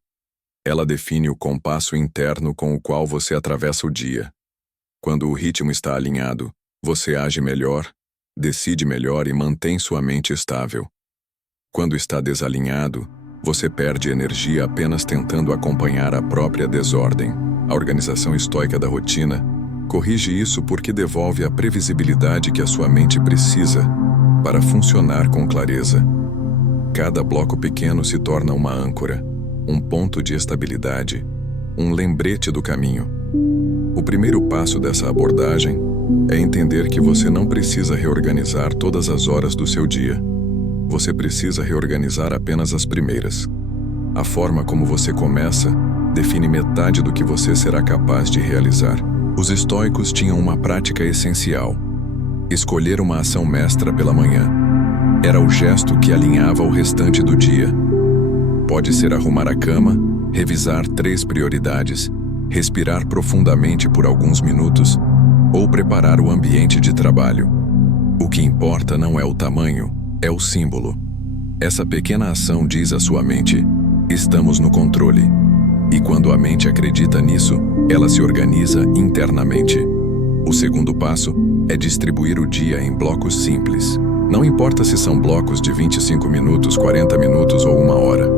Ela define o compasso interno com o qual você atravessa o dia. Quando o ritmo está alinhado, você age melhor, decide melhor e mantém sua mente estável. Quando está desalinhado, você perde energia apenas tentando acompanhar a própria desordem. A organização estoica da rotina corrige isso porque devolve a previsibilidade que a sua mente precisa para funcionar com clareza. Cada bloco pequeno se torna uma âncora, um ponto de estabilidade, um lembrete do caminho. O primeiro passo dessa abordagem é entender que você não precisa reorganizar todas as horas do seu dia. Você precisa reorganizar apenas as primeiras. A forma como você começa define metade do que você será capaz de realizar. Os estoicos tinham uma prática essencial: escolher uma ação mestra pela manhã. Era o gesto que alinhava o restante do dia. Pode ser arrumar a cama, revisar 3 prioridades, respirar profundamente por alguns minutos ou preparar o ambiente de trabalho. O que importa não é o tamanho, é o símbolo. Essa pequena ação diz à sua mente: estamos no controle. E quando a mente acredita nisso, ela se organiza internamente. O segundo passo é distribuir o dia em blocos simples. Não importa se são blocos de 25 minutos, 40 minutos ou 1 hora.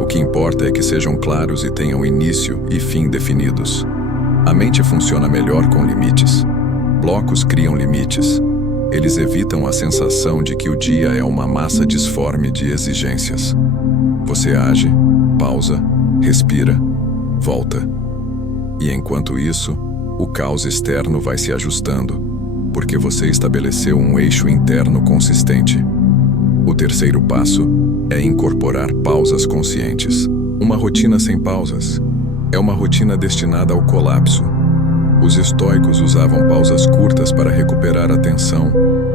O que importa é que sejam claros e tenham início e fim definidos. A mente funciona melhor com limites. Blocos criam limites. Eles evitam a sensação de que o dia é uma massa disforme de exigências. Você age, pausa, respira, volta. E enquanto isso, o caos externo vai se ajustando, porque você estabeleceu um eixo interno consistente. O terceiro passo é incorporar pausas conscientes. Uma rotina sem pausas é uma rotina destinada ao colapso. Os estoicos usavam pausas curtas para recuperar a atenção,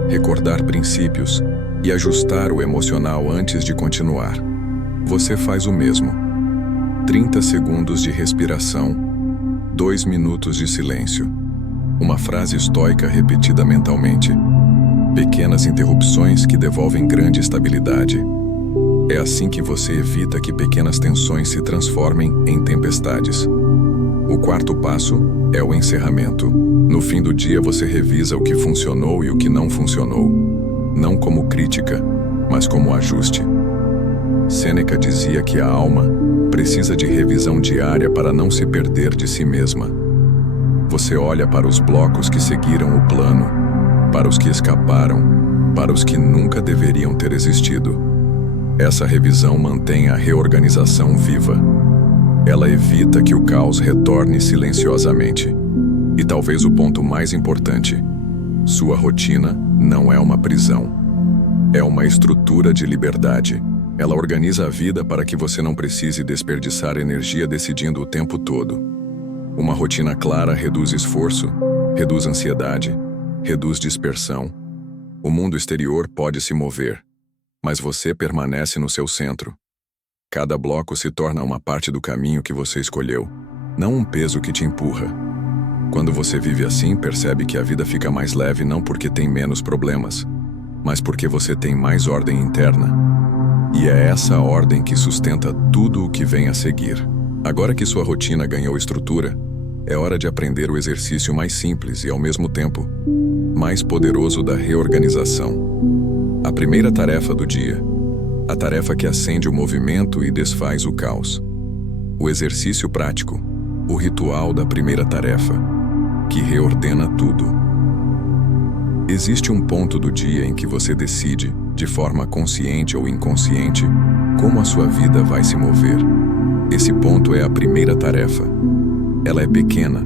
recordar princípios e ajustar o emocional antes de continuar. Você faz o mesmo. 30 segundos de respiração, 2 minutos de silêncio, uma frase estoica repetida mentalmente. Pequenas interrupções que devolvem grande estabilidade. É assim que você evita que pequenas tensões se transformem em tempestades. O quarto passo é o encerramento. No fim do dia você revisa o que funcionou e o que não funcionou. Não como crítica, mas como ajuste. Sêneca dizia que a alma precisa de revisão diária para não se perder de si mesma. Você olha para os blocos que seguiram o plano, para os que escaparam, para os que nunca deveriam ter existido. Essa revisão mantém a reorganização viva. Ela evita que o caos retorne silenciosamente. E talvez o ponto mais importante: sua rotina não é uma prisão. É uma estrutura de liberdade. Ela organiza a vida para que você não precise desperdiçar energia decidindo o tempo todo. Uma rotina clara reduz esforço, reduz ansiedade, reduz dispersão. O mundo exterior pode se mover, mas você permanece no seu centro. Cada bloco se torna uma parte do caminho que você escolheu, não um peso que te empurra. Quando você vive assim, percebe que a vida fica mais leve não porque tem menos problemas, mas porque você tem mais ordem interna. E é essa ordem que sustenta tudo o que vem a seguir. Agora que sua rotina ganhou estrutura, é hora de aprender o exercício mais simples e, ao mesmo tempo, mais poderoso da reorganização. A primeira tarefa do dia. A tarefa que acende o movimento e desfaz o caos. O exercício prático. O ritual da primeira tarefa, que reordena tudo. Existe um ponto do dia em que você decide, de forma consciente ou inconsciente, como a sua vida vai se mover. Esse ponto é a primeira tarefa. Ela é pequena,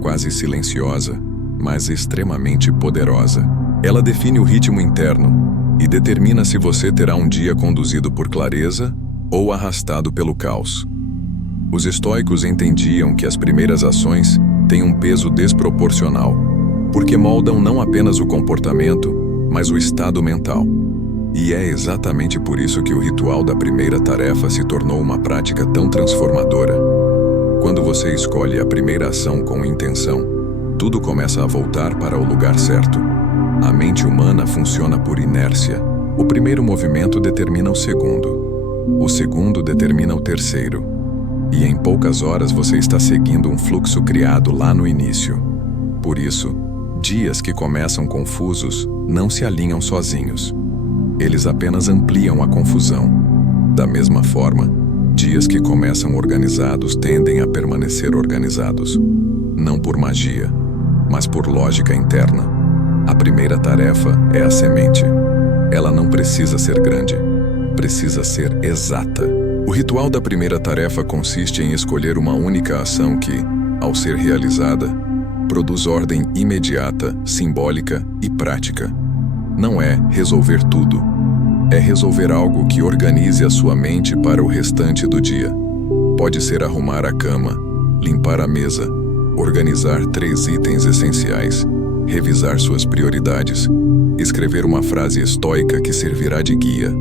quase silenciosa, mas extremamente poderosa. Ela define o ritmo interno e determina se você terá um dia conduzido por clareza ou arrastado pelo caos. Os estoicos entendiam que as primeiras ações têm um peso desproporcional, porque moldam não apenas o comportamento, mas o estado mental. E é exatamente por isso que o ritual da primeira tarefa se tornou uma prática tão transformadora. Quando você escolhe a primeira ação com intenção, tudo começa a voltar para o lugar certo. A mente humana funciona por inércia. O primeiro movimento determina o segundo determina o terceiro. E em poucas horas você está seguindo um fluxo criado lá no início. Por isso, dias que começam confusos não se alinham sozinhos. Eles apenas ampliam a confusão. Da mesma forma, dias que começam organizados tendem a permanecer organizados. Não por magia, mas por lógica interna. A primeira tarefa é a semente. Ela não precisa ser grande, precisa ser exata. O ritual da primeira tarefa consiste em escolher uma única ação que, ao ser realizada, produz ordem imediata, simbólica e prática. Não é resolver tudo. É resolver algo que organize a sua mente para o restante do dia. Pode ser arrumar a cama, limpar a mesa, organizar 3 itens essenciais, revisar suas prioridades, escrever uma frase estoica que servirá de guia,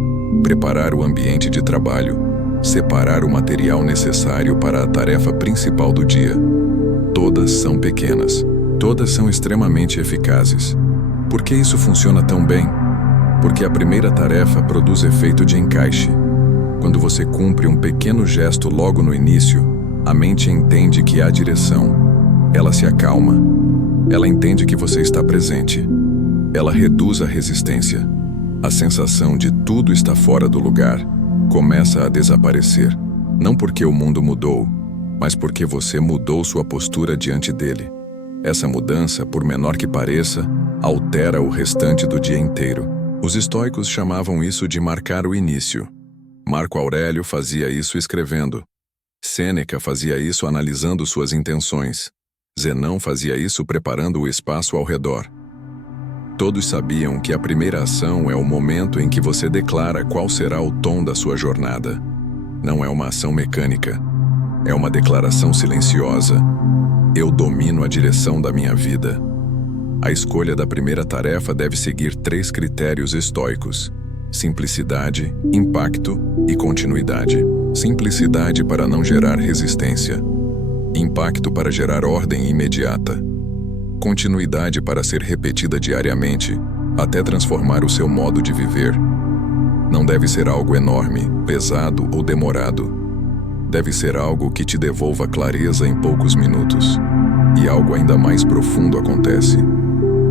preparar o ambiente de trabalho, separar o material necessário para a tarefa principal do dia. Todas são pequenas. Todas são extremamente eficazes. Por que isso funciona tão bem? Porque a primeira tarefa produz efeito de encaixe. Quando você cumpre um pequeno gesto logo no início, a mente entende que há direção. Ela se acalma. Ela entende que você está presente. Ela reduz a resistência. A sensação de tudo está fora do lugar começa a desaparecer, não porque o mundo mudou, mas porque você mudou sua postura diante dele. Essa mudança, por menor que pareça, altera o restante do dia inteiro. Os estoicos chamavam isso de marcar o início. Marco Aurélio fazia isso escrevendo. Sêneca fazia isso analisando suas intenções. Zenão fazia isso preparando o espaço ao redor. Todos sabiam que a primeira ação é o momento em que você declara qual será o tom da sua jornada. Não é uma ação mecânica. É uma declaração silenciosa. Eu domino a direção da minha vida. A escolha da primeira tarefa deve seguir 3 critérios estoicos: simplicidade, impacto e continuidade. Simplicidade para não gerar resistência. Impacto para gerar ordem imediata. Continuidade para ser repetida diariamente, até transformar o seu modo de viver. Não deve ser algo enorme, pesado ou demorado. Deve ser algo que te devolva clareza em poucos minutos. E algo ainda mais profundo acontece.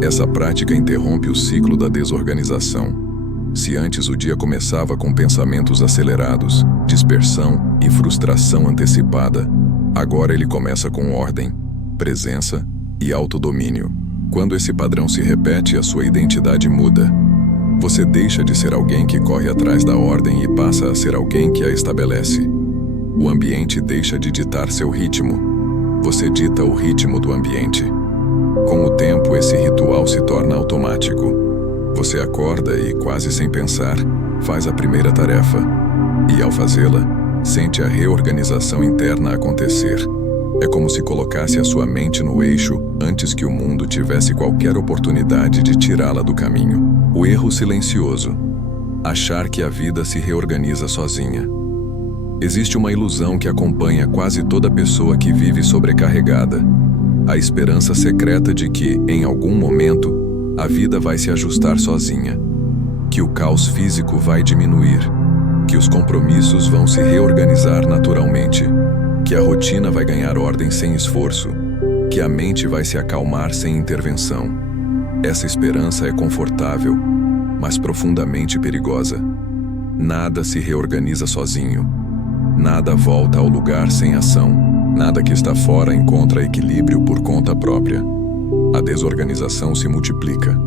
Essa prática interrompe o ciclo da desorganização. Se antes o dia começava com pensamentos acelerados, dispersão e frustração antecipada, agora ele começa com ordem, presença e autodomínio. Quando esse padrão se repete, a sua identidade muda. Você deixa de ser alguém que corre atrás da ordem e passa a ser alguém que a estabelece. O ambiente deixa de ditar seu ritmo. Você dita o ritmo do ambiente. Com o tempo, esse ritual se torna automático. Você acorda e, quase sem pensar, faz a primeira tarefa. E, ao fazê-la, sente a reorganização interna acontecer. É como se colocasse a sua mente no eixo antes que o mundo tivesse qualquer oportunidade de tirá-la do caminho. O erro silencioso. Achar que a vida se reorganiza sozinha. Existe uma ilusão que acompanha quase toda pessoa que vive sobrecarregada. A esperança secreta de que, em algum momento, a vida vai se ajustar sozinha. Que o caos físico vai diminuir. Que os compromissos vão se reorganizar naturalmente. Que a rotina vai ganhar ordem sem esforço, que a mente vai se acalmar sem intervenção. Essa esperança é confortável, mas profundamente perigosa. Nada se reorganiza sozinho. Nada volta ao lugar sem ação. Nada que está fora encontra equilíbrio por conta própria. A desorganização se multiplica.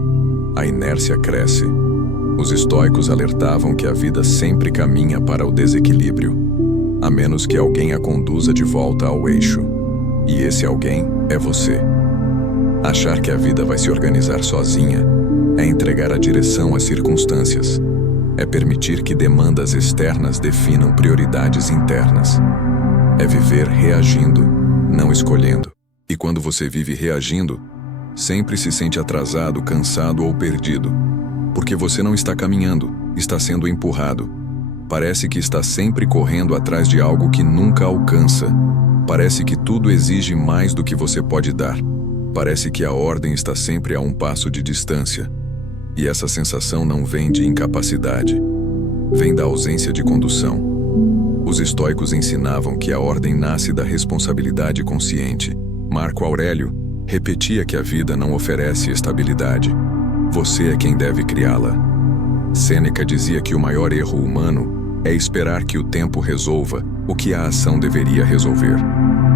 A inércia cresce. Os estoicos alertavam que a vida sempre caminha para o desequilíbrio, a menos que alguém a conduza de volta ao eixo. E esse alguém é você. Achar que a vida vai se organizar sozinha é entregar a direção às circunstâncias. É permitir que demandas externas definam prioridades internas. É viver reagindo, não escolhendo. E quando você vive reagindo, sempre se sente atrasado, cansado ou perdido. Porque você não está caminhando, está sendo empurrado. Parece que está sempre correndo atrás de algo que nunca alcança. Parece que tudo exige mais do que você pode dar. Parece que a ordem está sempre a um passo de distância. E essa sensação não vem de incapacidade. Vem da ausência de condução. Os estoicos ensinavam que a ordem nasce da responsabilidade consciente. Marco Aurélio repetia que a vida não oferece estabilidade. Você é quem deve criá-la. Sêneca dizia que o maior erro humano é esperar que o tempo resolva o que a ação deveria resolver.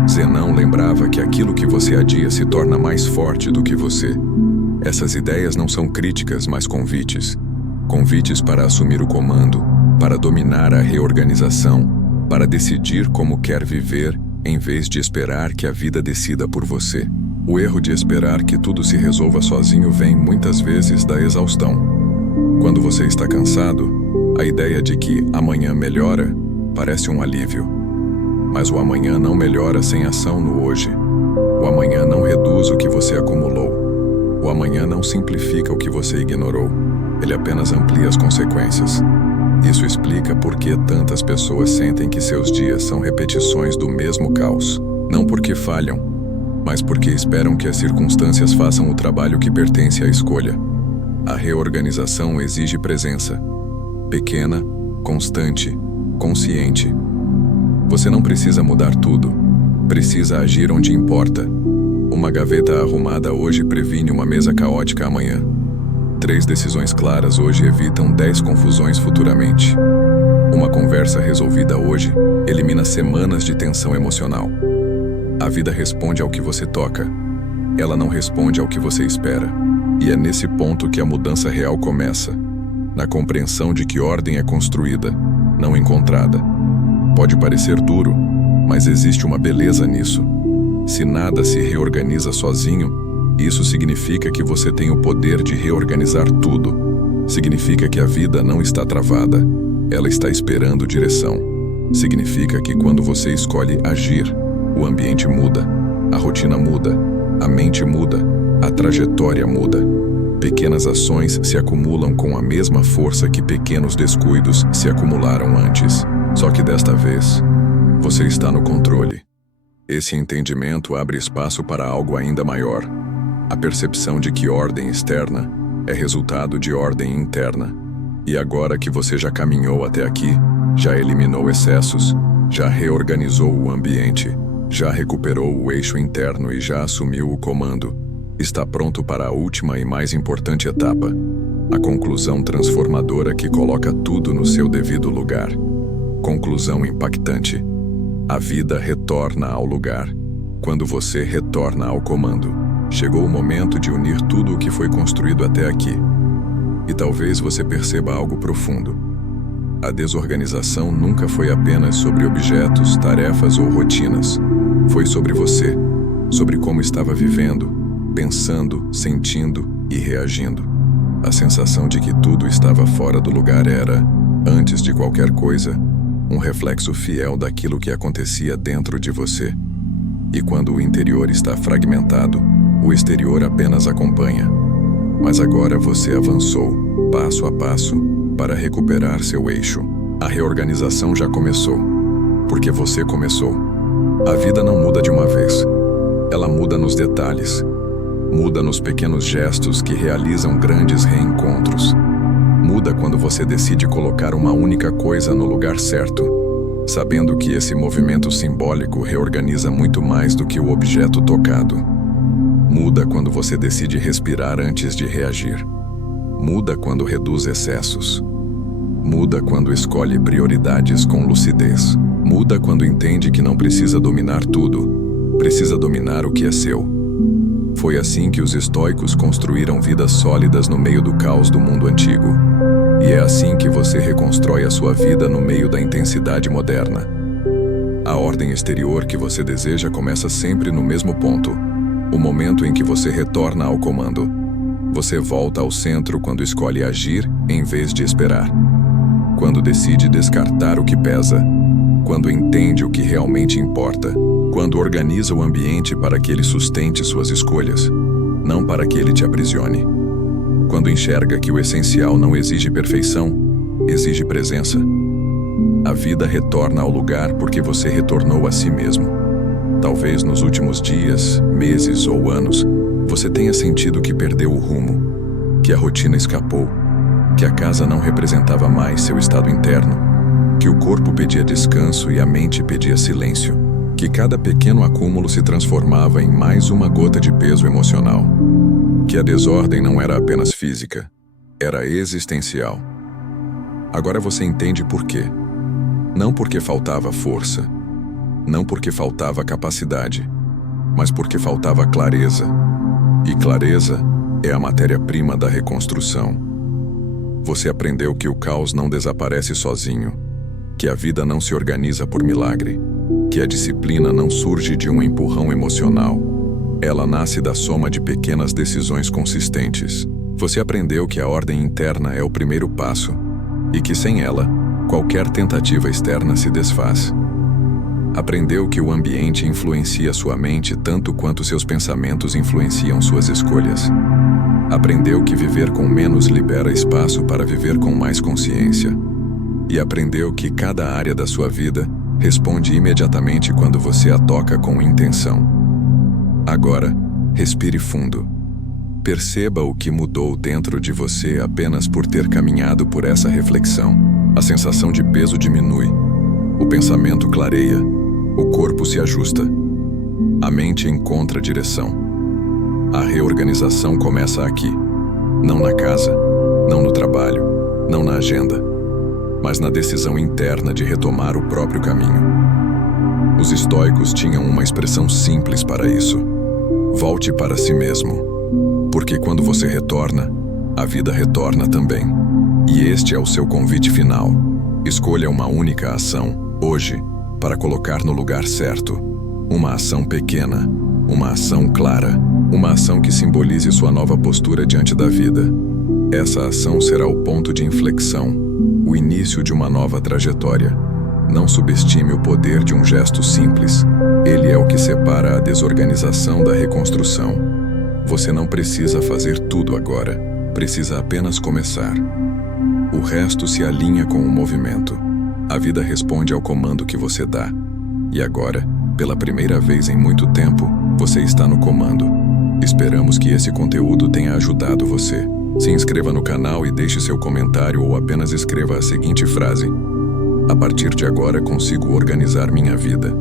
Zenão lembrava que aquilo que você adia se torna mais forte do que você. Essas ideias não são críticas, mas convites. Convites para assumir o comando, para dominar a reorganização, para decidir como quer viver, em vez de esperar que a vida decida por você. O erro de esperar que tudo se resolva sozinho vem muitas vezes da exaustão. Quando você está cansado, a ideia de que amanhã melhora parece um alívio. Mas o amanhã não melhora sem ação no hoje. O amanhã não reduz o que você acumulou. O amanhã não simplifica o que você ignorou. Ele apenas amplia as consequências. Isso explica por que tantas pessoas sentem que seus dias são repetições do mesmo caos. Não porque falham, mas porque esperam que as circunstâncias façam o trabalho que pertence à escolha. A reorganização exige presença. Pequena, constante, consciente. Você não precisa mudar tudo. Precisa agir onde importa. Uma gaveta arrumada hoje previne uma mesa caótica amanhã. 3 decisões claras hoje evitam 10 confusões futuramente. Uma conversa resolvida hoje elimina semanas de tensão emocional. A vida responde ao que você toca. Ela não responde ao que você espera. E é nesse ponto que a mudança real começa. Na compreensão de que ordem é construída, não encontrada. Pode parecer duro, mas existe uma beleza nisso. Se nada se reorganiza sozinho, isso significa que você tem o poder de reorganizar tudo. Significa que a vida não está travada, ela está esperando direção. Significa que quando você escolhe agir, o ambiente muda, a rotina muda, a mente muda, a trajetória muda. Pequenas ações se acumulam com a mesma força que pequenos descuidos se acumularam antes. Só que desta vez, você está no controle. Esse entendimento abre espaço para algo ainda maior. A percepção de que ordem externa é resultado de ordem interna. E agora que você já caminhou até aqui, já eliminou excessos, já reorganizou o ambiente, já recuperou o eixo interno e já assumiu o comando, está pronto para a última e mais importante etapa, a conclusão transformadora que coloca tudo no seu devido lugar. Conclusão impactante. A vida retorna ao lugar. Quando você retorna ao comando, chegou o momento de unir tudo o que foi construído até aqui. E talvez você perceba algo profundo. A desorganização nunca foi apenas sobre objetos, tarefas ou rotinas. Foi sobre você, sobre como estava vivendo, pensando, sentindo e reagindo. A sensação de que tudo estava fora do lugar era, antes de qualquer coisa, um reflexo fiel daquilo que acontecia dentro de você. E quando o interior está fragmentado, o exterior apenas acompanha. Mas agora você avançou, passo a passo, para recuperar seu eixo. A reorganização já começou, porque você começou. A vida não muda de uma vez. Ela muda nos detalhes. Muda nos pequenos gestos que realizam grandes reencontros. Muda quando você decide colocar uma única coisa no lugar certo, sabendo que esse movimento simbólico reorganiza muito mais do que o objeto tocado. Muda quando você decide respirar antes de reagir. Muda quando reduz excessos. Muda quando escolhe prioridades com lucidez. Muda quando entende que não precisa dominar tudo, precisa dominar o que é seu. Foi assim que os estoicos construíram vidas sólidas no meio do caos do mundo antigo. E é assim que você reconstrói a sua vida no meio da intensidade moderna. A ordem exterior que você deseja começa sempre no mesmo ponto, o momento em que você retorna ao comando. Você volta ao centro quando escolhe agir em vez de esperar. Quando decide descartar o que pesa. Quando entende o que realmente importa. Quando organiza o ambiente para que ele sustente suas escolhas, não para que ele te aprisione. Quando enxerga que o essencial não exige perfeição, exige presença. A vida retorna ao lugar porque você retornou a si mesmo. Talvez nos últimos dias, meses ou anos, você tenha sentido que perdeu o rumo, que a rotina escapou, que a casa não representava mais seu estado interno, que o corpo pedia descanso e a mente pedia silêncio, que cada pequeno acúmulo se transformava em mais uma gota de peso emocional, que a desordem não era apenas física, era existencial. Agora você entende por quê. Não porque faltava força, não porque faltava capacidade, mas porque faltava clareza. E clareza é a matéria-prima da reconstrução. Você aprendeu que o caos não desaparece sozinho, que a vida não se organiza por milagre, que a disciplina não surge de um empurrão emocional. Ela nasce da soma de pequenas decisões consistentes. Você aprendeu que a ordem interna é o primeiro passo, e que sem ela, qualquer tentativa externa se desfaz. Aprendeu que o ambiente influencia sua mente tanto quanto seus pensamentos influenciam suas escolhas. Aprendeu que viver com menos libera espaço para viver com mais consciência. E aprendeu que cada área da sua vida responde imediatamente quando você a toca com intenção. Agora, respire fundo. Perceba o que mudou dentro de você apenas por ter caminhado por essa reflexão. A sensação de peso diminui. O pensamento clareia. O corpo se ajusta. A mente encontra direção. A reorganização começa aqui. Não na casa, não no trabalho, não na agenda, mas na decisão interna de retomar o próprio caminho. Os estoicos tinham uma expressão simples para isso. Volte para si mesmo. Porque quando você retorna, a vida retorna também. E este é o seu convite final. Escolha uma única ação, hoje, para colocar no lugar certo. Uma ação pequena, uma ação clara, uma ação que simbolize sua nova postura diante da vida. Essa ação será o ponto de inflexão, o início de uma nova trajetória. Não subestime o poder de um gesto simples. Ele é o que separa a desorganização da reconstrução. Você não precisa fazer tudo agora, precisa apenas começar. O resto se alinha com o movimento. A vida responde ao comando que você dá. E agora, pela primeira vez em muito tempo, você está no comando. Esperamos que esse conteúdo tenha ajudado você. Se inscreva no canal e deixe seu comentário ou apenas escreva a seguinte frase: a partir de agora consigo organizar minha vida.